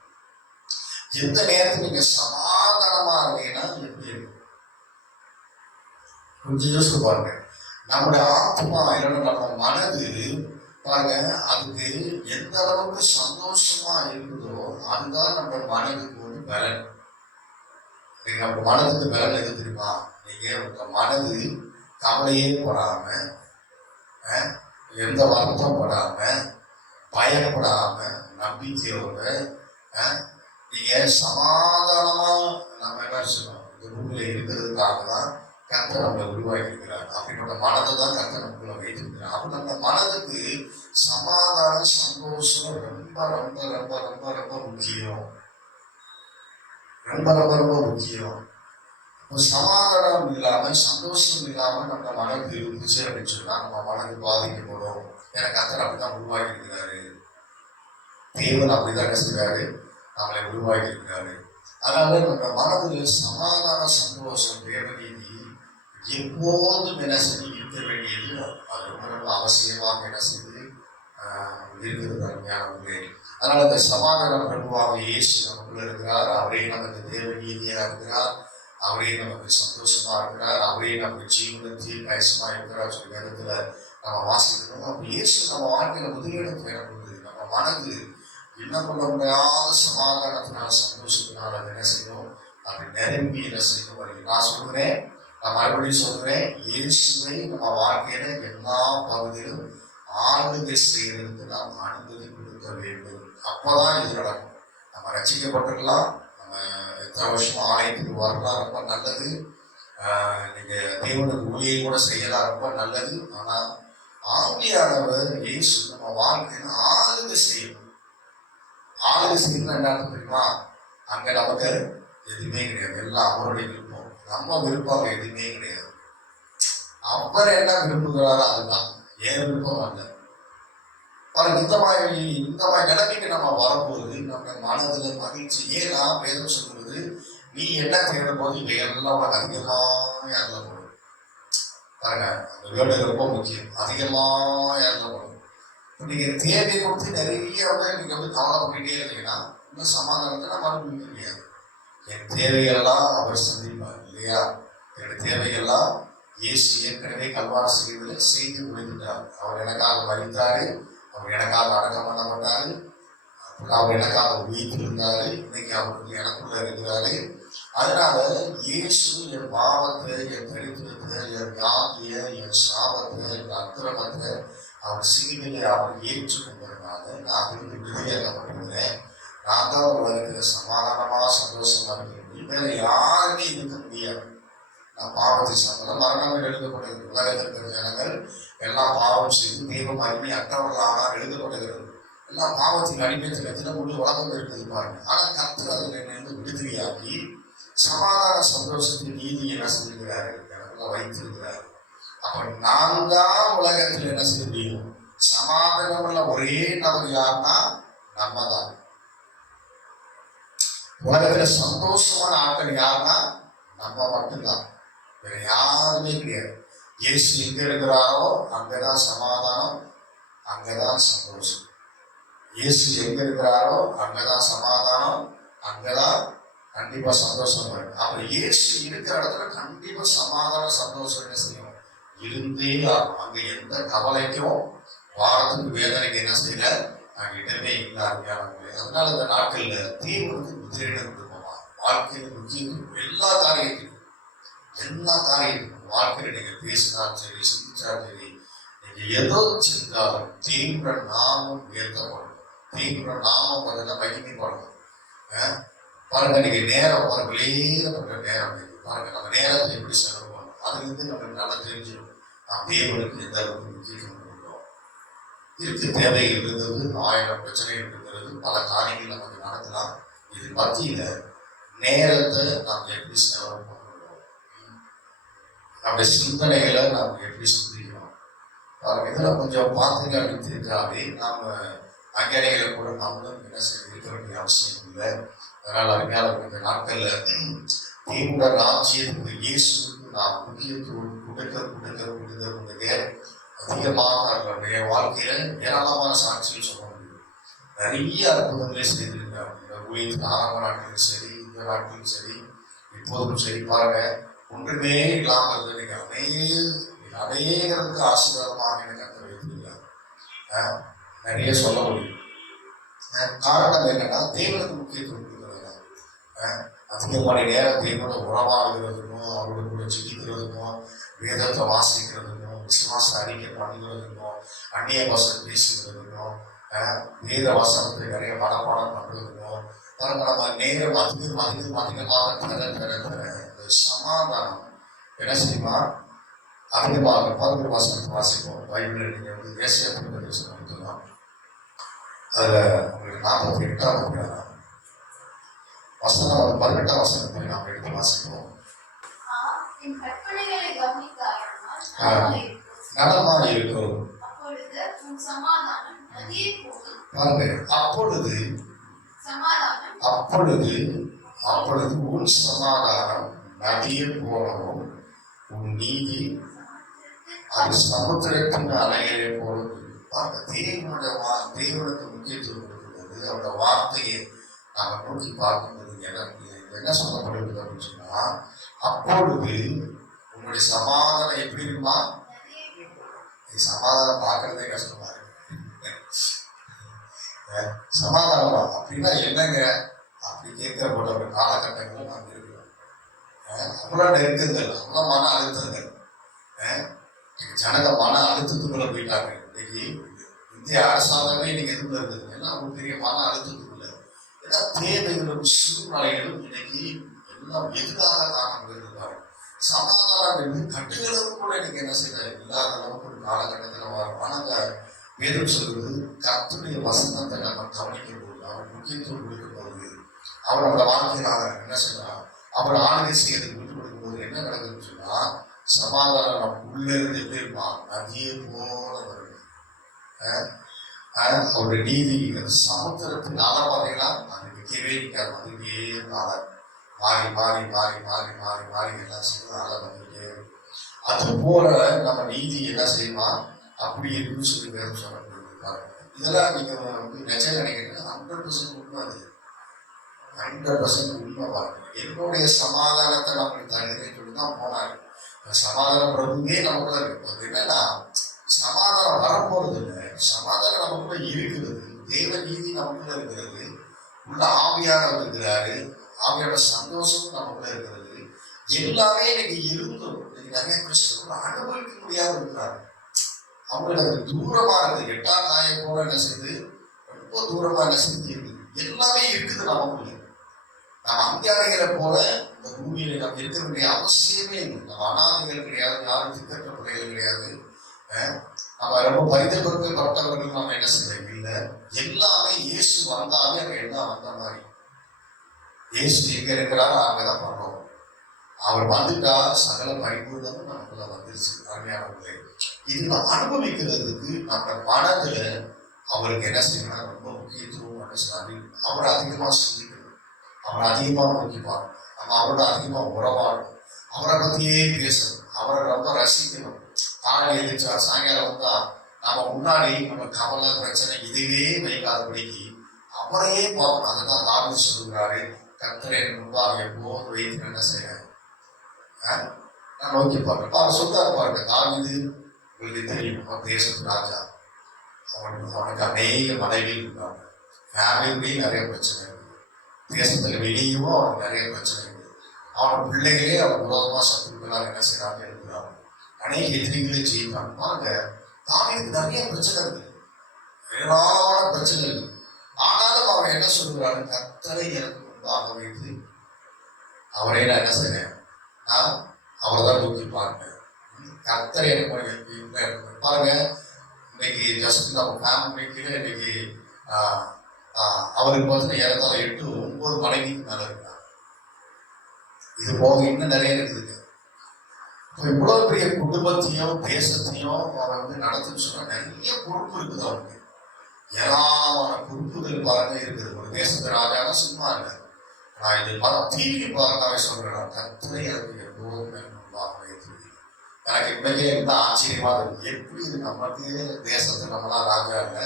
எந்த நேரத்தில் நீங்க சமாதானமா இருந்தீங்கன்னா எப்படி இருக்கும், கொஞ்சம் யோசிச்சு பாருங்க. நம்முடைய ஆத்மா இல்லைன்னா நம்ம மனது பாருங்க, அதுக்கு எந்த அளவுக்கு சந்தோஷமா இருக்குதோ அதுதான் நம்ம மனதுக்கு ஒரு பலன். நீங்க நம்ம மனதுக்கு பலன் எது தெரியுமா, நீங்க உங்க மனது கவலையே படாம, எந்த வருத்தம் படாம, பயப்படாம, நம்பிக்கையோட நீங்க சமாதானமா நம்ம என்ன செய்யணும், இந்த ரூம்ல இருக்கிறதுக்காக தான் கர்த்தர் நம்மளை உருவாக்கி இருக்கிறார். அப்படிப்பட்ட மனதை தான் கர்த்தர் நமக்குள்ள வைத்திருக்கிறார். அப்ப நம்ம மனதுக்கு சமாதானம், சந்தோஷம் ரொம்ப ரொம்ப ரொம்ப ரொம்ப ரொம்ப முக்கியம், ரொம்ப ரொம்ப ரொம்ப முக்கியம். சமாதானம் இல்லாம, சந்தோஷம் இல்லாம நம்ம மனது இருந்துச்சு அப்படின்னு சொன்னா நம்ம மனது பாதிக்கப்படும். எனக்கு கர்த்தர் அப்படிதான் உருவாக்கி இருக்கிறாரு, தேவன் அப்படிதான் என்ன செய்றாரு, நம்மளை உருவாக்கி இருக்கிறாரு. அதனால நம்ம மனதில் சமாதான, சந்தோஷம், தேவநீதி எப்போதும் என்ன செய்ய இருக்க வேண்டியது, அது ரொம்ப ரொம்ப அவசியமாக என்ன செய்து இருக்கிறது அருமையானவர்களே. அதனால இந்த சமாதான பிரபுவாக இயேசு நமக்குள்ள இருக்கிறார். அவரே நமக்கு தேவ நீதியா இருக்கிறார், அவரே நமக்கு சந்தோஷமா இருக்கிறார், அவரே நமக்கு ஜீவனத்தில் பயசமா இருக்கிறார் சொல்லி வேதத்துல நம்ம வாசிக்கிறோம். அப்ப இயேசு நம்ம வாழ்க்கையில முதலிடத்துல இருக்குது. நம்ம மனது என்ன பண்ண முடியாத சமாதானத்தினால, சந்தோஷத்தினால அது என்ன செய்யும், அது நிரம்பி என்ன செய்யும். நான் சொல்றேன், நான் மறுபடியும் சொல்றேன், இயேசுவை நம்ம வாழ்க்கையில எல்லா பகுதியிலும் ஆளுகை செய்யறதுக்கு நாம் அனுமதி கொடுக்க வேண்டும். அப்பதான் இது நடக்கும். நம்ம ரசிக்கப்பட்டிருக்கலாம், நம்ம எத்தனை வருஷம் ஆலயத்துக்கு வரலாம், ரொம்ப நல்லது. நீங்க தேவனுக்கு ஊழியை கூட செய்யலாம், ரொம்ப நல்லது. ஆனா ஆவியானவர் இயேசு நம்ம வாழ்க்கையில ஆளுகை செய்யணும். ஆளுகை செய்யணும் என்ன தெரியுமா, அங்க நமக்கு எதுவுமே கிடையாது, எல்லாம் அவருடைய விருப்பம். நம்ம விருப்பம் எதுவுமே கிடையாது. அவர் என்ன விரும்புகிறாரோ அதுதான், ஏன் விருப்பம் அல்ல. இந்த மாதிரி நிலைமைக்கு நம்ம வரும்போது நம்ம மனதுல மகிழ்ச்சி. ஏன்னா வேதம் சொல்றது, நீ என்ன தேடும் போது இவையெல்லாம் உனக்கு அதிகமாக ஏறப்படும். பாருங்க, அந்த வேலை ரொம்ப முக்கியம், அதிகமாக ஏறப்படும். நீங்க தேவை கொடுத்து நிறைய நீங்க வந்து கவலைப்பட்டுட்டே இருந்தீங்கன்னா இன்னும் சமாதானத்தை நம்ம அனுபவிக்க முடியாது. என் தேவையெல்லாம் அவர் சந்திப்பார் இல்லையா? என்னுடைய தேவையெல்லாம் இயேசு ஏற்கனவே கல்வாரி சிலுவையில் செய்து முடித்துட்டார். அவர் எனக்காக மரித்தாரு, அவர் எனக்காக அடக்கம் பண்ணப்பட்டாரு, அவர் எனக்காக உயிர்த்திருந்தாரு, இன்னைக்கு அவருக்கு எனக்குள்ள இருக்கிறாரு. அதனால இயேசு என் பாவத்தை, என் தரித்திரத்தை, என் வியாதியை, என் சாபத்தை, என் அக்கிரமத்தை அவர் சிலுவையை அவர் ஏற்றுக்கொண்டதுனால நான் அதிலிருந்து விடுதலையாக்கப்பட்டிருக்கிறேன். நான் தான் உலகத்தில் சமாதானமா சந்தோஷமா இருக்கிறேன். வேற யாருமே இருக்க முடியாது. நான் பாவத்தை சாப்பிட மரணம் எழுதப்பட்டது. உலகத்தில் இருக்கிற ஜனங்கள் எல்லாம் பாவம் செய்து தெய்வம் அருமை அற்றவர்களானால் எழுதப்பட்டுகிறது. எல்லாம் பாவத்தின் அடிமையத்தில் எத்தனை முழு உலகம் இருக்குது பாருங்க. ஆனால் கர்த்தர் அதில் என்னை விடுதலையாக்கி சமாதான சந்தோஷத்தின் நீதி என்ன செஞ்சிருக்கிறாரு, எனக்குள்ள வைத்திருக்கிறாரு. அப்ப நான் தான் உலகத்தில் என்ன செய்ய முடியும்? சமாதானம் உள்ள ஒரே நபர் யாருன்னா நம்ம தான். உலகத்துல சந்தோஷமான ஆட்கள் யாருன்னா நம்ம மட்டும்தான், வேற யாருமே கிடையாது. இயேசு எங்க இருக்கிறாரோ அங்கதான் சமாதானம், அங்கதான் சந்தோஷம். இயேசு எங்க இருக்கிறாரோ அங்கதான் சமாதானம், அங்கதான் கண்டிப்பா சந்தோஷம் வரும். அப்புறம் இயேசு இருக்கிற இடத்துல கண்டிப்பா சமாதான சந்தோஷம் என்ன செய்யும்? இருந்தே ஆகும். அங்க எந்த கவலைக்கும் வாரத்துக்கு வேதனைக்கு என்ன செய்யல நாங்க இடமே இல்லை. அருமையானவர்களே, அதனால இந்த நாட்கள்ல தீவிரத்து முதிரையிடம் கொடுப்போமா? வாழ்க்கையில் முக்கியம் எல்லா காரியத்துக்கும் வாழ்க்கையில நீங்க பேசினாலும் சரி, சிந்திச்சாலும் சரி, நீங்க ஏதோ செஞ்சாலும் தீவிர நாமம் உயர்த்தப்படும். தீவிர நாமம் அதெல்லாம் மகிமைப்படும். பாருங்க, நீங்க நேரம் பாருங்க, வெளியேறப்பட்ட நேரம் பாருங்க. நம்ம நேரத்தை எப்படி செலவு பண்ணணும், அதுல இருந்து நமக்கு நல்லா தெரிஞ்சிடும் நாம் தேவனுக்கு எந்த அளவுக்கு முக்கியத்துவம் கொடுக்கிறோம். இருக்கு தேவைகள் இருந்தது, 1000 பிரச்சனைகள் இருக்கிறது, பல காரியங்கள் நமக்கு நடக்கலாம். இது மத்தியில நேரத்தை நாம் எப்படி செலவு பண்ணுறோம், நம்முடைய சிந்தனைகளை நாம் எப்படி சிந்திக்கிறோம் பாருங்க. இதில் கொஞ்சம் பார்த்தீங்க அப்படின்னு தெரிஞ்சாலே நாம அஞ்ஞானிகளை கூட நாமளும் என்ன செய்ய இருக்க வேண்டிய அவசியம் இல்லை. அதனால அருமையான இந்த நாட்கள்ல தேவனுடைய ராஜ்யத்துக்கு இயேசுக்கு நாம் முக்கியத்துவம் கொடுக்க அதிகமாக அவர்களுடைய வாழ்க்கையில ஏராளமான சாட்சிகள் சொல்ல முடியும். நிறைய அற்புதங்களே செய்திருக்காங்க. இந்த ஊழியத்துக்கு ஆரம்ப நாட்களும் சரி, இந்த நாட்களும் சரி, இப்போதும் சரி. பாருங்க, ஒன்றுமே இல்லாமல் இருந்து நீங்க அநேகருக்கு ஆசீர்வாதமாக எனக்கு கற்று வைத்திருக்காங்க. நிறைய சொல்ல முடியும். காரணம் என்னன்னா தேவனுக்கு முக்கியத்துவம் கொடுக்கிறதுனால. அதிகமான நேரம் தேவனோட உறவாடுகிறதுக்கும், அவரோட கூட சிந்திக்கிறதுக்கும், வேதத்தை வாசிக்கிறதுக்கும், விசுவாச அறிக்கை பண்ணுகிறதுக்கும், அந்நிய பாஷை பேசுகிறதுக்கும், வேத வசனத்தை நிறைய மனப்பாடம் பண்றதுக்கும், நம்ம நேரம் அதிகமாக தர இந்த சமாதானம் என்ன செய்யுமா அதிகமாக. பகுதி வசனத்தை வாசிப்போம். பைபிள் நீங்க வந்து ஏசியா எடுத்துக்கலாம். அதுல உங்களுக்கு 48 வசனம் 18 வசனத்தை நாம் எடுத்து வாசிப்போம். நலமா இருக்கும் பாருங்க. அப்பொழுது உன் சமாதானம் நதியை போலவும், உன் நீதி அது சமுத்திரத்தின் அலைகளை போலவும். தேவனுக்கு முக்கியத்துவம் கொடுக்கிறது. அவரோட வார்த்தையை நாம நோக்கி பார்க்கும்போது என்ன சொல்லப்படுகிறது அப்படின்னு சொன்னா, அப்பொழுது உங்களுடைய சமாதானம் எப்படி இருக்குமா? சமாதானம் பார்க்கறதே கஷ்டமா இருக்கு. சமாதானமா அப்படின்னா என்னங்க அப்படி கேட்கப்பட்ட ஒரு காலகட்டங்கள் நாம் இருக்கிறோம். அவ்வளோ நெருக்கங்கள், அவ்வளோ மன அழுத்தங்கள். ஜனங்க மன அழுத்தத்துக்குள்ள போயிட்டாங்க. இன்னைக்கு இந்திய அரசாங்கமே இன்னைக்கு எதுக்குள்ள இருக்குது? ஏன்னா ஒரு பெரிய மன அழுத்தத்துக்குள்ள ஏன்னா தேவைகளும் சூழ்நிலைகளும் இன்னைக்கு எல்லாம் எதிராக காணப்படுகிறாங்க. சமாதானம் கட்டுகளும் கூட இன்னைக்கு என்ன செய்யறாரு இல்லாத அளவுக்கு ஒரு காலகட்டத்தில் வரும். ஆனாங்க வேதம் சொல்வது கர்த்தருடைய வசனத்தை நம்ம கவனிக்கும் போது, அவர் முக்கியத்துவம் கொடுக்கும் போது, அவர் நம்ம வாழ்க்கையிலாக என்ன செய்யலாம், அவர் ஆளுகை செய்யறதுக்கு விட்டு கொடுக்கும் போது என்ன நடக்குதுன்னு சொன்னா, சமாதானம் நம்ம உள்ள இருந்து எப்படி இருப்பான்? நதியை போல வருது. அவருடைய நீதி சமுத்திரத்தின் அலை பார்த்தீங்கன்னா அது நிற்கவே நிற்காது. வந்துட்டே அலை மாறி மாறி மாறி மாறி மாறி மாறி எல்லாம் செய்யணும். அலை வந்துட்டே அது போல நம்ம நீதி என்ன செய்யலாம் அப்படி இருக்குன்னு சொல்லி வேறு சொல்லப்படுது. இதெல்லாம் நீங்க வந்து நிச்சயம் நினைக்கிறீங்க 100% உண்மை. அது 100% உண்மை பாருங்க. என்னுடைய சமாதானத்தை நமக்கு தருகிறேன்னு சொல்லி தான் போனாரு. சமாதான பிரபுவே நமக்குள்ள இருக்கு. அது என்னன்னா சமாதானம் வரப்போறது இல்லை, சமாதானம் நமக்குள்ள இருக்கிறது. தேவ நீதி நமக்குள்ள இருக்கிறது, உள்ள ஆவியானவர் இருக்கிறாரு, ஆவியோட சந்தோஷமும் நமக்குள்ள இருக்கிறது. எல்லாமே இன்னைக்கு இருந்தும் இன்னைக்கு நிறைய கிறிஸ்தவர்கள் அனுபவிக்க முடியாம இருக்கிறாங்க. அவங்களுக்கு அது தூரமா இருக்குது. எட்டாம் காய போல என்ன செய்யுது, ரொம்ப தூரமா என்ன செஞ்சு இருக்குது. எல்லாமே இருக்குது நமக்குள்ள. நம்ம அங்கீகாரிகளை போல இந்த பூமியில நம்ம இருக்க வேண்டிய அவசியமே இல்லை. நம்ம அனாதைகள் கிடையாது, யாரும் திக்கற்ற பிள்ளைகள் கிடையாது, நம்ம ரொம்ப பரிதப்பட்டு பட்டவர்கள் நம்ம என்ன செய்ய இல்லை. எல்லாமே இயேசு வந்தாலே அங்க எல்லாம் வந்த மாதிரி. இயேசு எங்க இருக்கிறாரோ அங்கதான் பண்றோம். அவர் வந்துட்டா சகல பரிபூர்ணமும் நமக்குள்ள வந்துருச்சு. அருமையானவர்களே, இது நம்ம அனுபவிக்கிறதுக்கு நம்ம மனதுல அவருக்கு என்ன செய்யணும், ரொம்ப முக்கியத்துவம் சொன்னாரு. அவரை அதிகமா சிந்திக்கணும், அவரை அதிகமா நோக்கிப்பார், நம்ம அவரோட அதிகமா உறவாடணும், அவரை பத்தியே பேசணும், அவரை ரொம்ப ரசிக்கணும். காலையில் எழுதிச்சா சாயங்காலம் வந்தா நம்ம முன்னாடி நம்ம கவலை பிரச்சனை இதுவே வைக்காதபடிக்கு அவரையே பார்க்கணும். அதுதான் தாவீது சொல்லுகிறாரு, கர்த்தரை முன்பாக எப்போதும் வைத்து என்ன செய்ய நான் நோக்கி பார்க்கிறேன். அவர் சொல்றாரு பாருங்க, தாவீது உங்களுக்கு தெரியும், அவன் தேசத்து ராஜா. அவனுக்கு அநேக மனைவிகள் இருக்காங்க, ஃபேமிலியும் நிறைய பிரச்சனை இருக்குது, தேசத்துல வெளியும் அவனுக்கு நிறைய பிரச்சனை இருக்குது. அவன் பிள்ளைகளே அவன் விரோதமா சத்துருக்களாக என்ன செய்யறாங்க இருக்கிறாங்க, அநேக எதிரிகளே செய்யறாங்க. பாருங்க, தாவீதுக்கு நிறைய பிரச்சனை இருக்கு, ஏராளமான பிரச்சனை இருக்கு. ஆனாலும் அவன் என்ன சொல்றாரு, கர்த்தரை எனக்கு முன்பாக வைத்து அவரை நான் என்ன செய்றேன், நான் அவரை தான் நோக்கி பார்ப்பேன். கர்த்தரை எனக்கு பாருங்க. இன்னைக்கு ஜஸ்ட் நம்ம ஃபேமிலிக்கு இன்னைக்கு அவருக்கு வந்து ஏறத்தாழ 8-9 மனைவிக்கு மேல இருக்காங்க. இது போக இன்னும் நிறைய இருக்குதுங்க. இப்போ இவ்வளவு பெரிய குடும்பத்தையும் தேசத்தையும் அவன் வந்து நடத்துன்னு சொன்னா நிறைய பொறுப்பு இருக்குது அவனுக்கு. ஏராளமான பொறுப்புகள் பாருங்க இருக்குது. ஒரு தேசத்து ராஜானா சும்மா இல்லை. நான் இது தீர்வு பாருங்க அவன் சொல்றேன், கர்த்தரை எனக்கு எப்போதுமே எனக்கு இன்னைக்கே என்ன ஆச்சரியமா இருக்கு. எப்படி இது நமக்கு தேசத்துல நம்மளாம் ராஜா இல்லை,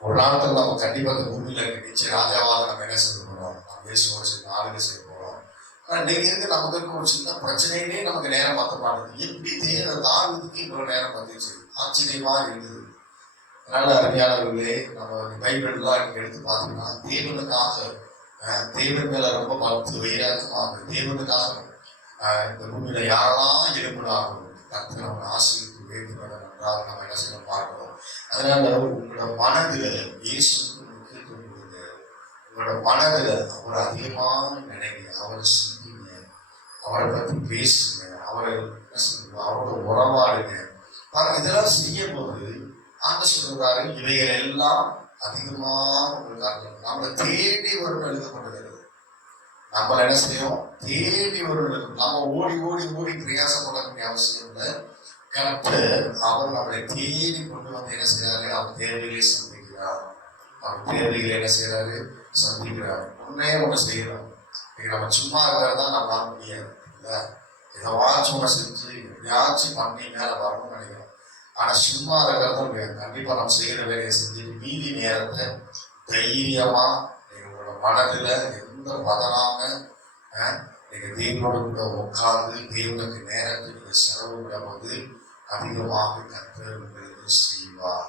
ஒரு நாளத்துல நம்ம கண்டிப்பா இந்த பூமியில நிச்சயம் ராஜாவாக நம்ம என்ன செய்ய போறோம், நம்ம இயேசுவோடு சேர்ந்து ஆளுகை செய்ய போறோம். ஆனா இன்னைக்கு இருக்கு நமக்கு இருக்க ஒரு சின்ன பிரச்சனையிலே நமக்கு நேரம் பார்க்க மாட்டேங்குது. எப்படி தாவீதுக்கு இவ்வளவு நேரம் பார்த்துச்சு, ஆச்சரியமா இருக்குது. அதனால அருமையானவர்களே, நம்ம பைபிள்லாம் நீங்க எடுத்து பார்த்தீங்கன்னா தேவனுக்காக, தேவன் மேல ரொம்ப பக்தி வைராக்கமாக, தேவனுக்காக இந்த பூமியில யாரெல்லாம் எழுப்பினாலும் கர்த்தர் நம்ம ஆசீர்வதித்து உயர்த்தினதை நன்றாக நம்ம என்ன செய்ய பார்க்கிறோம். அதனால உங்களோட மனதுல இயேசுக்கு முக்கியத்துவம் கொடுங்க. உங்களோட மனதுல அவரை அதிகமா நினைங்க, அவரை சிந்திங்க, அவரை பத்தி பேசுங்க, அவரை என்ன செய்யுங்க, அவரோட உறவாடுங்க. பாருங்க, இதெல்லாம் செய்யும் போது ஆண்டு சொல்றாரு, இவைகள் எல்லாம் அதிகமாக உங்களுக்கு நம்மளை தேடி வரும் எழுதப்பட்டது. நம்ம என்ன செய்யும், தேடி வரும். நம்ம ஓடி ஓடி ஓடி பிரயாசப்பட வேண்டிய அவசியம் இல்லை. கர்த்தர் அவர் நம்மளை தேடி கொண்டு வந்து என்ன செய்யறாரு, அவர் தேவைகளை சந்திக்கிறார். அவர் தேவைகளை என்ன செய்யறாரு, சந்திக்கிறார். ஒன்னே ஒண்ணு செய்யறோம், நம்ம சும்மா இருக்கிறதா நம்மளால முடியாது இல்லை. எதவாச்சும் ஒண்ணு செஞ்சு எப்படியாச்சும் பண்ணி மேல வரணும்னு நினைக்கிறோம். ஆனா சும்மா இருக்கிறதும் முடியாது. கண்டிப்பா நம்ம செய்யற வேலையை செஞ்சுட்டு மீதி நேரத்தை தைரியமா உங்களோட மனதுல எந்த பதனாம நீங்க தேவனோட கூட உட்கார்ந்து தேவனுக்கு நேரத்தை நீங்க செலவிடும் போது அதிகமாக கர்த்தர் உங்களுக்கு செய்வார்,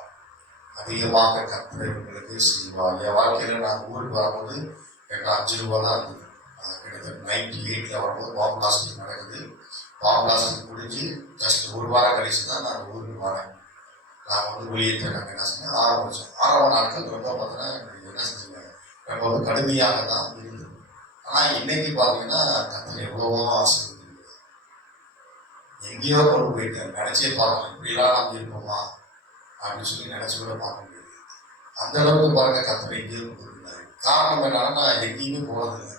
அதிகமாக கர்த்தர் உங்களுக்கு செய்வார். என் வாழ்க்கையில நான் ஊருக்கு வரும்போது எனக்கு 5 ரூபா தான் இருந்தது. கிட்டத்தட்ட 98 வரும்போது பாம்பு பிளாஸ்டிக் நடக்குது. பாம்பு பிளாஸ்டிக் முடிஞ்சு ஜஸ்ட் 1 வாரம் கழிச்சு தான் நான் ஊருக்கு வரேன். நான் வந்து வெளியேற்ற நாங்கள் என்ன செஞ்சேன் ஆரம்பித்தோம். 6ஆம் நாட்கள் ரொம்ப பார்த்தீங்கன்னா எனக்கு என்ன செஞ்சுங்க, ரொம்ப கடுமையாக தான் இருந்தது. ஆனால் இன்னைக்கு பார்த்தீங்கன்னா கர்த்தர் எவ்வளவோ ஆசீர்வதிக்கிறார். எங்கேயோ கொண்டு போயிட்டேன், நினைச்சே பார்க்கலாம் இப்படிலாம் நம்ம இருப்போமா அப்படின்னு சொல்லி நினைச்சு கூட பார்க்க முடியாது. அந்த அளவுக்கு பாருங்க கர்த்தர் எங்கேயோ கொடுத்துருந்தாரு. காரணம் என்னன்னா, நான் எங்கேயுமே போறதில்லை.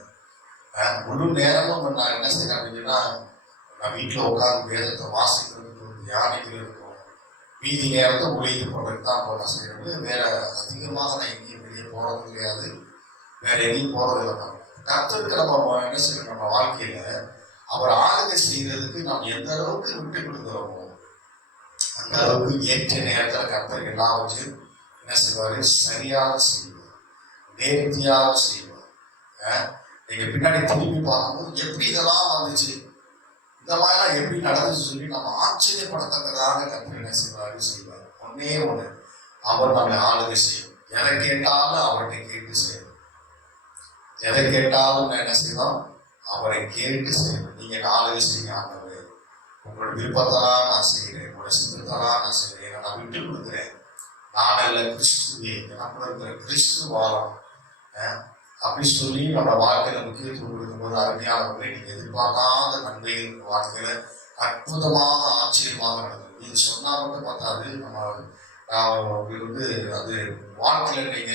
முழு நேரமும் நான் என்ன செய்யறேன் அப்படின்னா, நான் வீட்டில் உட்காந்து வேதத்தை வாசிக்கிறதுக்கும் தியானிக்கிறதுக்கும் மீதி நேரத்தை ஒழித்து போடுறது தான் போல செய்யறது. வேற அதிகமாக நான் எங்கேயும் வெளியே போறது கிடையாது, வேற எங்கேயும் போறது இல்லை. கர்த்தருக்கு நம்ம என்ன செய்யணும், நம்ம வாழ்க்கையில அவர் ஆளுகை செய்யறதுக்கு நாம் எந்த அளவுக்கு விட்டு கொடுக்குறோமோ அந்த அளவுக்கு ஏற்ற நேரத்தில் கர்த்தர் எல்லாவற்றையும் என்ன செய்வாரு, சரியாக செய்வார். நேர்த்தியாக செய்வார். நீங்க பின்னாடி திரும்பி பார்க்கும்போது எப்படி இதெல்லாம் வந்துச்சு, இந்த மாதிரிலாம் எப்படி நடந்துச்சு சொல்லி நம்ம ஆச்சரியப்படத்தக்கதாக கர்த்தர் என்ன செய்வார். ஒன்னே ஒண்ணு, அவர் நம்மளை ஆளுகை செய்யும். எதை கேட்டாலும் அவர்கிட்ட கேட்டு செய்யணும். எதை கேட்டாலும் என்ன செய்யணும், அவரை கேட்டு செய்யணும். நீங்க ஆளுகை செய்ய ஆண்டவரே, உங்களோட விருப்பத்தெல்லாம் நான் செய்கிறேன், உங்களோட சித்தத்தெல்லாம் நான் செய்கிறேன், நான் விட்டு கொடுக்குறேன். நான் அல்ல கிறிஸ்துவே, நமக்குள்ள இருக்கிற கிறிஸ்து வாழும் அப்படி சொல்லி நம்ம வாழ்க்கையில முக்கியத்துவம் கொடுக்கும்போது அருமையானவர்களை நீங்க எதிர்பார்க்காத நன்மைகள் வாழ்க்கையில அற்புதமாக ஆச்சரியமாக நடக்கும். இது சொன்னா மட்டும் பார்த்தாது, நம்ம அது வாழ்க்கையில நீங்க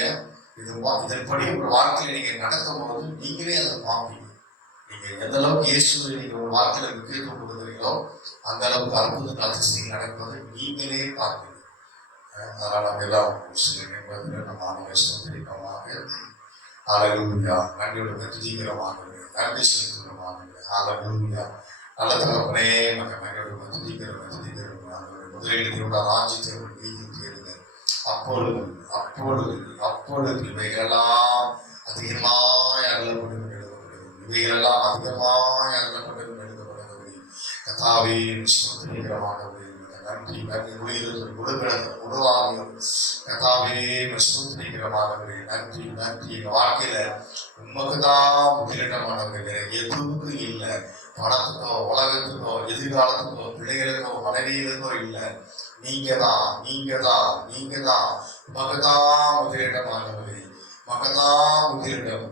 இதன்படி உங்க வாழ்க்கையில நீங்க நடக்கும் போது நீங்களே அதை பார்ப்பீங்க. நீங்க எந்த அளவுக்கு இயேசுவை நீங்க உங்க வாழ்க்கையில முக்கியத்துவம் கொடுக்குறீங்களோ அந்த அளவுக்கு அற்புத அதிசயங்கள் நடப்பது நீங்களே பார்ப்பீங்க. அதனால நம்ம எல்லாம் நம்ம ஆணைய சுதந்திரமாக ஹல்லேலூயா, நன்றியோட துதிக்கிறோமாக, நன்றி செலுத்துகிறோமாக. ஹல்லேலூயா, நல்ல தகப்பனே, நன்றியோட துதிக்கிறோம். முதலில் ராஜ்யத்தை நீதி தேடுங்க. அப்பொழுது இவைகளெல்லாம் அதிகமாய் அகலப்படும் எழுதப்படுகிறது. இவைகளெல்லாம் அதிகமாய் அகலப்படும் எழுதப்படுகிறது. கர்த்தாவே ஸ்தோத்திரிக்கிறோமாக. நன்றி உருவாகியும் கர்த்தாவே ஸ்தோத்திரிக்கிறோமானவரே. நன்றி எங்க வாழ்க்கையில உண்மைக்குதான் முதலிடமானவர்களே, எதுவும் இல்லை. பணத்துக்கோ உலகத்துக்கோ எதிர்காலத்துக்கோ பிள்ளைகளுக்கோ மனைவிகளுக்கோ இல்லை. நீங்கதான் மகதான் முதலிடமானவரே. மகதான் முதலிடம்.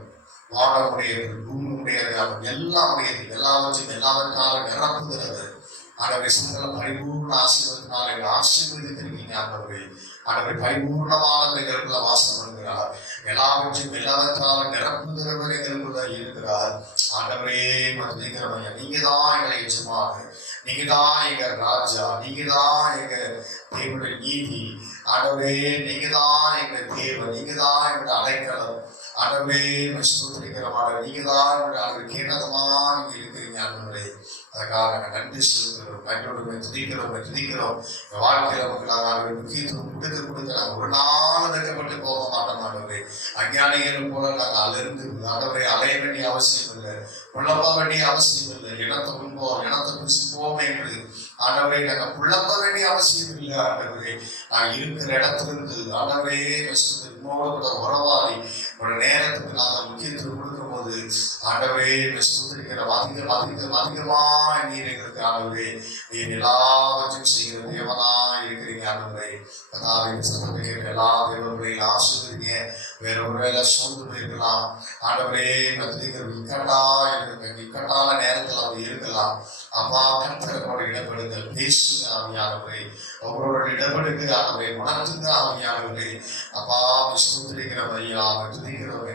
வாழ முடியாது, பூமி முடியாது, எல்லாம் முடியாது. எல்லாவற்றாலும் நிரப்புகிறது. ஆண்டவரை சகல பரிபூர்ண ஆசீர்வாதத்தினால் எங்களை ஆசீர்வதித்திருக்கீங்க. ஆண்டவரை பரிபூர்ணமான எங்களுக்குள்ள வாசம் பண்ணுகிறார். எல்லாவற்றாலும் நிரப்புகிறவர் எங்களுக்குள்ள இருக்கிறார். ஆண்டவரே மதிக்கிறவங்க, நீங்க தான் எங்களை எஜமானு, நீங்க தான் எங்க ராஜா, நீங்க தான் எங்க தேவனுடைய நீதி. ஆண்டவரே நீங்க தான் எங்க தேவன், நீங்க தான் எங்களுடைய அடைக்கலம். ஆண்டவரே ஸ்தோத்திரிக்கிறோம். நீங்க தான் எங்களுடைய கேட்டதமா நீங்க இருக்கிறீங்க. ஆண்டவரே அதுக்காக நாங்கள் நன்றி செலுத்துகிறோம். நன்றியோடு துதிக்கிறோம். வாழ்க்கையில மக்களாக முக்கியத்துவம் கொடுக்க நாங்கள் ஒரு நாள் வைக்கப்பட்டு போக மாட்டோம். ஆண்டவரே அஞ்ஞானிகள் போல நாங்கள் அதிலிருந்து ஆண்டவரை அலைய வேண்டிய அவசியம் இல்லை, புலம்ப வேண்டிய அவசியம் இல்லை. இனத்தை முன்போம், இனத்தை புசிப்போம் என்று ஆண்டவரை நாங்கள் புலம்ப வேண்டிய அவசியம் இல்லை. ஆண்டவரே நாங்கள் இருக்கிற இடத்திலிருந்து ஆண்டவரே உங்களோட கூட உறவாடி ஒரு நேரத்துக்கு நாங்கள் முக்கியத்துவம் கொடுக்கும் போது ஆண்டவரே அதிகமாக நீர் எங்களுக்கு ஆண்டவரே, நீர் எல்லாவற்றையும் செய்கிற தேவனா இருக்கிறீங்க. ஆண்டவரே சத்தத்தை எல்லா தேவர்களையும் ஆசிரியங்க. வேற ஒரு வேலை சோர்ந்து போயிருக்கலாம். ஆண்டவரே இக்கட்டான நேரத்தில் அவர் இருக்கலாம். அப்பா கர்த்தரோட இடப்படுங்கள், பேசுங்க ஆவியானவரே, அவரோட இடப்படுங்க ஆண்டவரே, உணர்த்துங்க ஆவியானவரே. அப்பா ஸ்தோத்திரிக்கிறோம் ஐயா, துதிக்கிறோம்.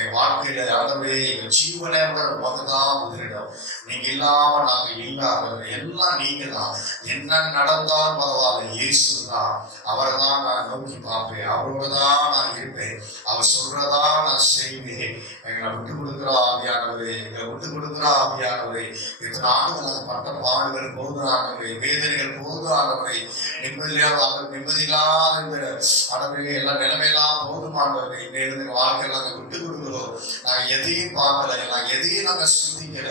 என் வாழ்க்கையில ஆண்டவரே எங்க ஜீவனை மகதான் முதலிடம். நீங்க இல்லாம நாங்க இல்லாத எல்லாம் நீங்க தான். என்ன நடந்தாலும் பரவாயில்ல, இயேசு தான். அவரை தான் நான் நோக்கி பார்ப்பேன், அவரோட தான் நான் இருப்பேன், அவர் சொல்றதா நான் செய்வேன். எங்களை விட்டு கொடுக்குற ஆவியானவரே, இத்தனை ஆண்டுகள் நாங்கள் பட்ட பாடுகள் போதுறானவரே, வேதனைகள் போதுறானவரே, நிம்மதியில்லாத இந்த ஆண்டவரே எல்லா நிலைமையெல்லாம் போதுமானவரே. இன்றைய வாழ்க்கையில் நாங்கள் விட்டு கொடுக்குறோம். நாங்கள் எதையும் பார்க்கல, நாங்கள் எதையும் நாங்கள் சிந்திக்கல.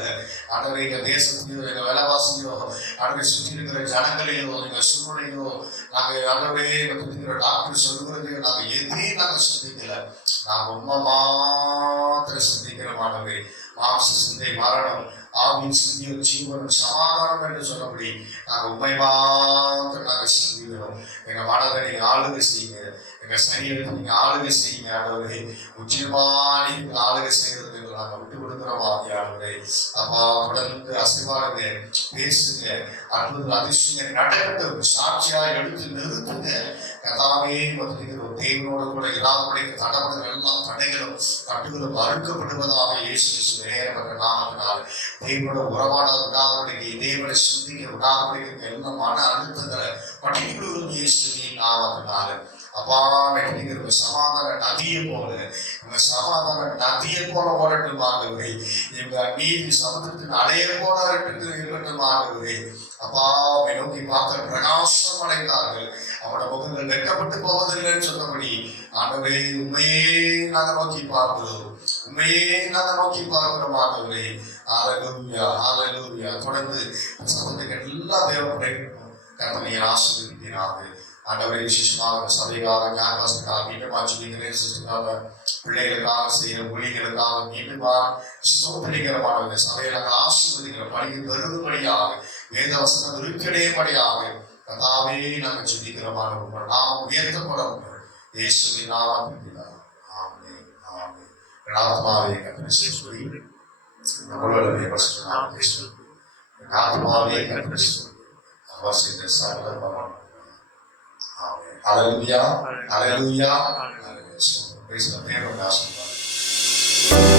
ஆண்டவரே எங்க தேசத்தையோ எங்க வேலைவாசியோ ஆண்டவரை சுற்றி இருக்கிற ஜனங்களையோ எங்க சூழ்நிலையோ நாங்கள் ஆண்டவரே இருக்கிற டாக்டர் சொல்லுகிறதையோ நாங்கள் எதையும் நாங்கள் சிந்திக்கல. நாங்கள் உண்மை மாத்திரம் சிந்திக்கிற ஆண்டவரே. மாம்ச சிந்தை மரணம், ஆவின் சிந்தியோ ஜீவனும் சமாதானம் என்று சொல்லப்படி நாங்கள் உண்மை மாத்திரம் நாங்கள் சிந்திக்கிறோம். எங்க மனதை நீங்க ஆளுகை செய்யுங்க, எங்க சரீரத்தை நீங்க ஆளுகை செய்யுங்க. ஆண்டவரே முக்கியமா நீங்க ஆளுகை செய்யறது நாங்கள் விட்டு கொடுக்குறோம் ஆவியானவரே. அப்பா தொடர்ந்து அசைவாடுங்க, பேசுங்க, அற்புத அதிசயம் நடக்கட்டும், சாட்சியா எடுத்து நிறுத்துங்க. கதாவே மதிக்கிறோம். தேவனோடு கூட எல்லாருடைய தடபடுகள் எல்லாம் தடைகளும் கட்டுகளும் அறுக்கப்படுவதாக இயேசு நேரப்பட்ட நாமத்தினால் தேவனோட உறவாட விடாதபடிக்கு, தேவனை சிந்திக்க விடாதபடிக்கு எல்லா மன அழுத்தங்களை பட்டியலும் இயேசுவின் நாமத்தினால அப்பா நடிக்கிற உங்க சமாதான நதியை போல, உங்க சமாதான நதியை போல ஓடட்டும் ஆண்டவரே. எங்க நீதி சமுத்திரத்தின் அலையை போல இருக்கட்டும் ஆண்டவரே. அப்பா அவனை நோக்கி பார்க்க பிரகாசம் அடைந்தார்கள், அவனோட முகங்கள் வெட்கப்பட்டு போவதில்லைன்னு சொன்னபடி ஆண்டவரே உண்மையே நாங்கள் நோக்கி பார்க்கிறோம், உண்மையே நாங்கள் நோக்கி பார்க்கிறோம் ஆண்டவரே. ஹல்லேலூயா, ஹல்லேலூயா. தொடர்ந்து சமூகத்துக்கு எல்லா தேவனுடைய கர்த்தனை ஆசீர்வதிப்பீராக ஆண்டவரே. விசேஷமாக சபைக்காக, கேம்பஸ்க்காக மீண்டும் ஆச்சரிக்கிறேன், சிஸ்டருக்காக, பிள்ளைகளுக்காக செய்கிற ஊழியர்களுக்காக மீண்டுமா ஸ்தோத்திரிக்கிறமான சபையை நாங்கள் ஆசீர்வதிக்கிற பணியை பெருகும்படியாக, வேத வசனம் இருக்கிறபடியாக கர்த்தாவே நாங்கள் சிந்திக்கிறோமான நாம் உயர்த்தப்படும் இயேசுவின் நாமத்தில் ஆமென், ஆமென். ஆத்மாவே கர்த்தரை ஸ்துதி, நம்மளுடைய பரிசுத்த நாமத்தை ஸ்துதி. ஆத்மாவே கர்த்தரை ஸ்துதி, அவர் செய்த சகல பலன். ஆமென். ஹல்லேலூயா, ஹல்லேலூயா, ஹல்லேலூயா. Praise the Lord.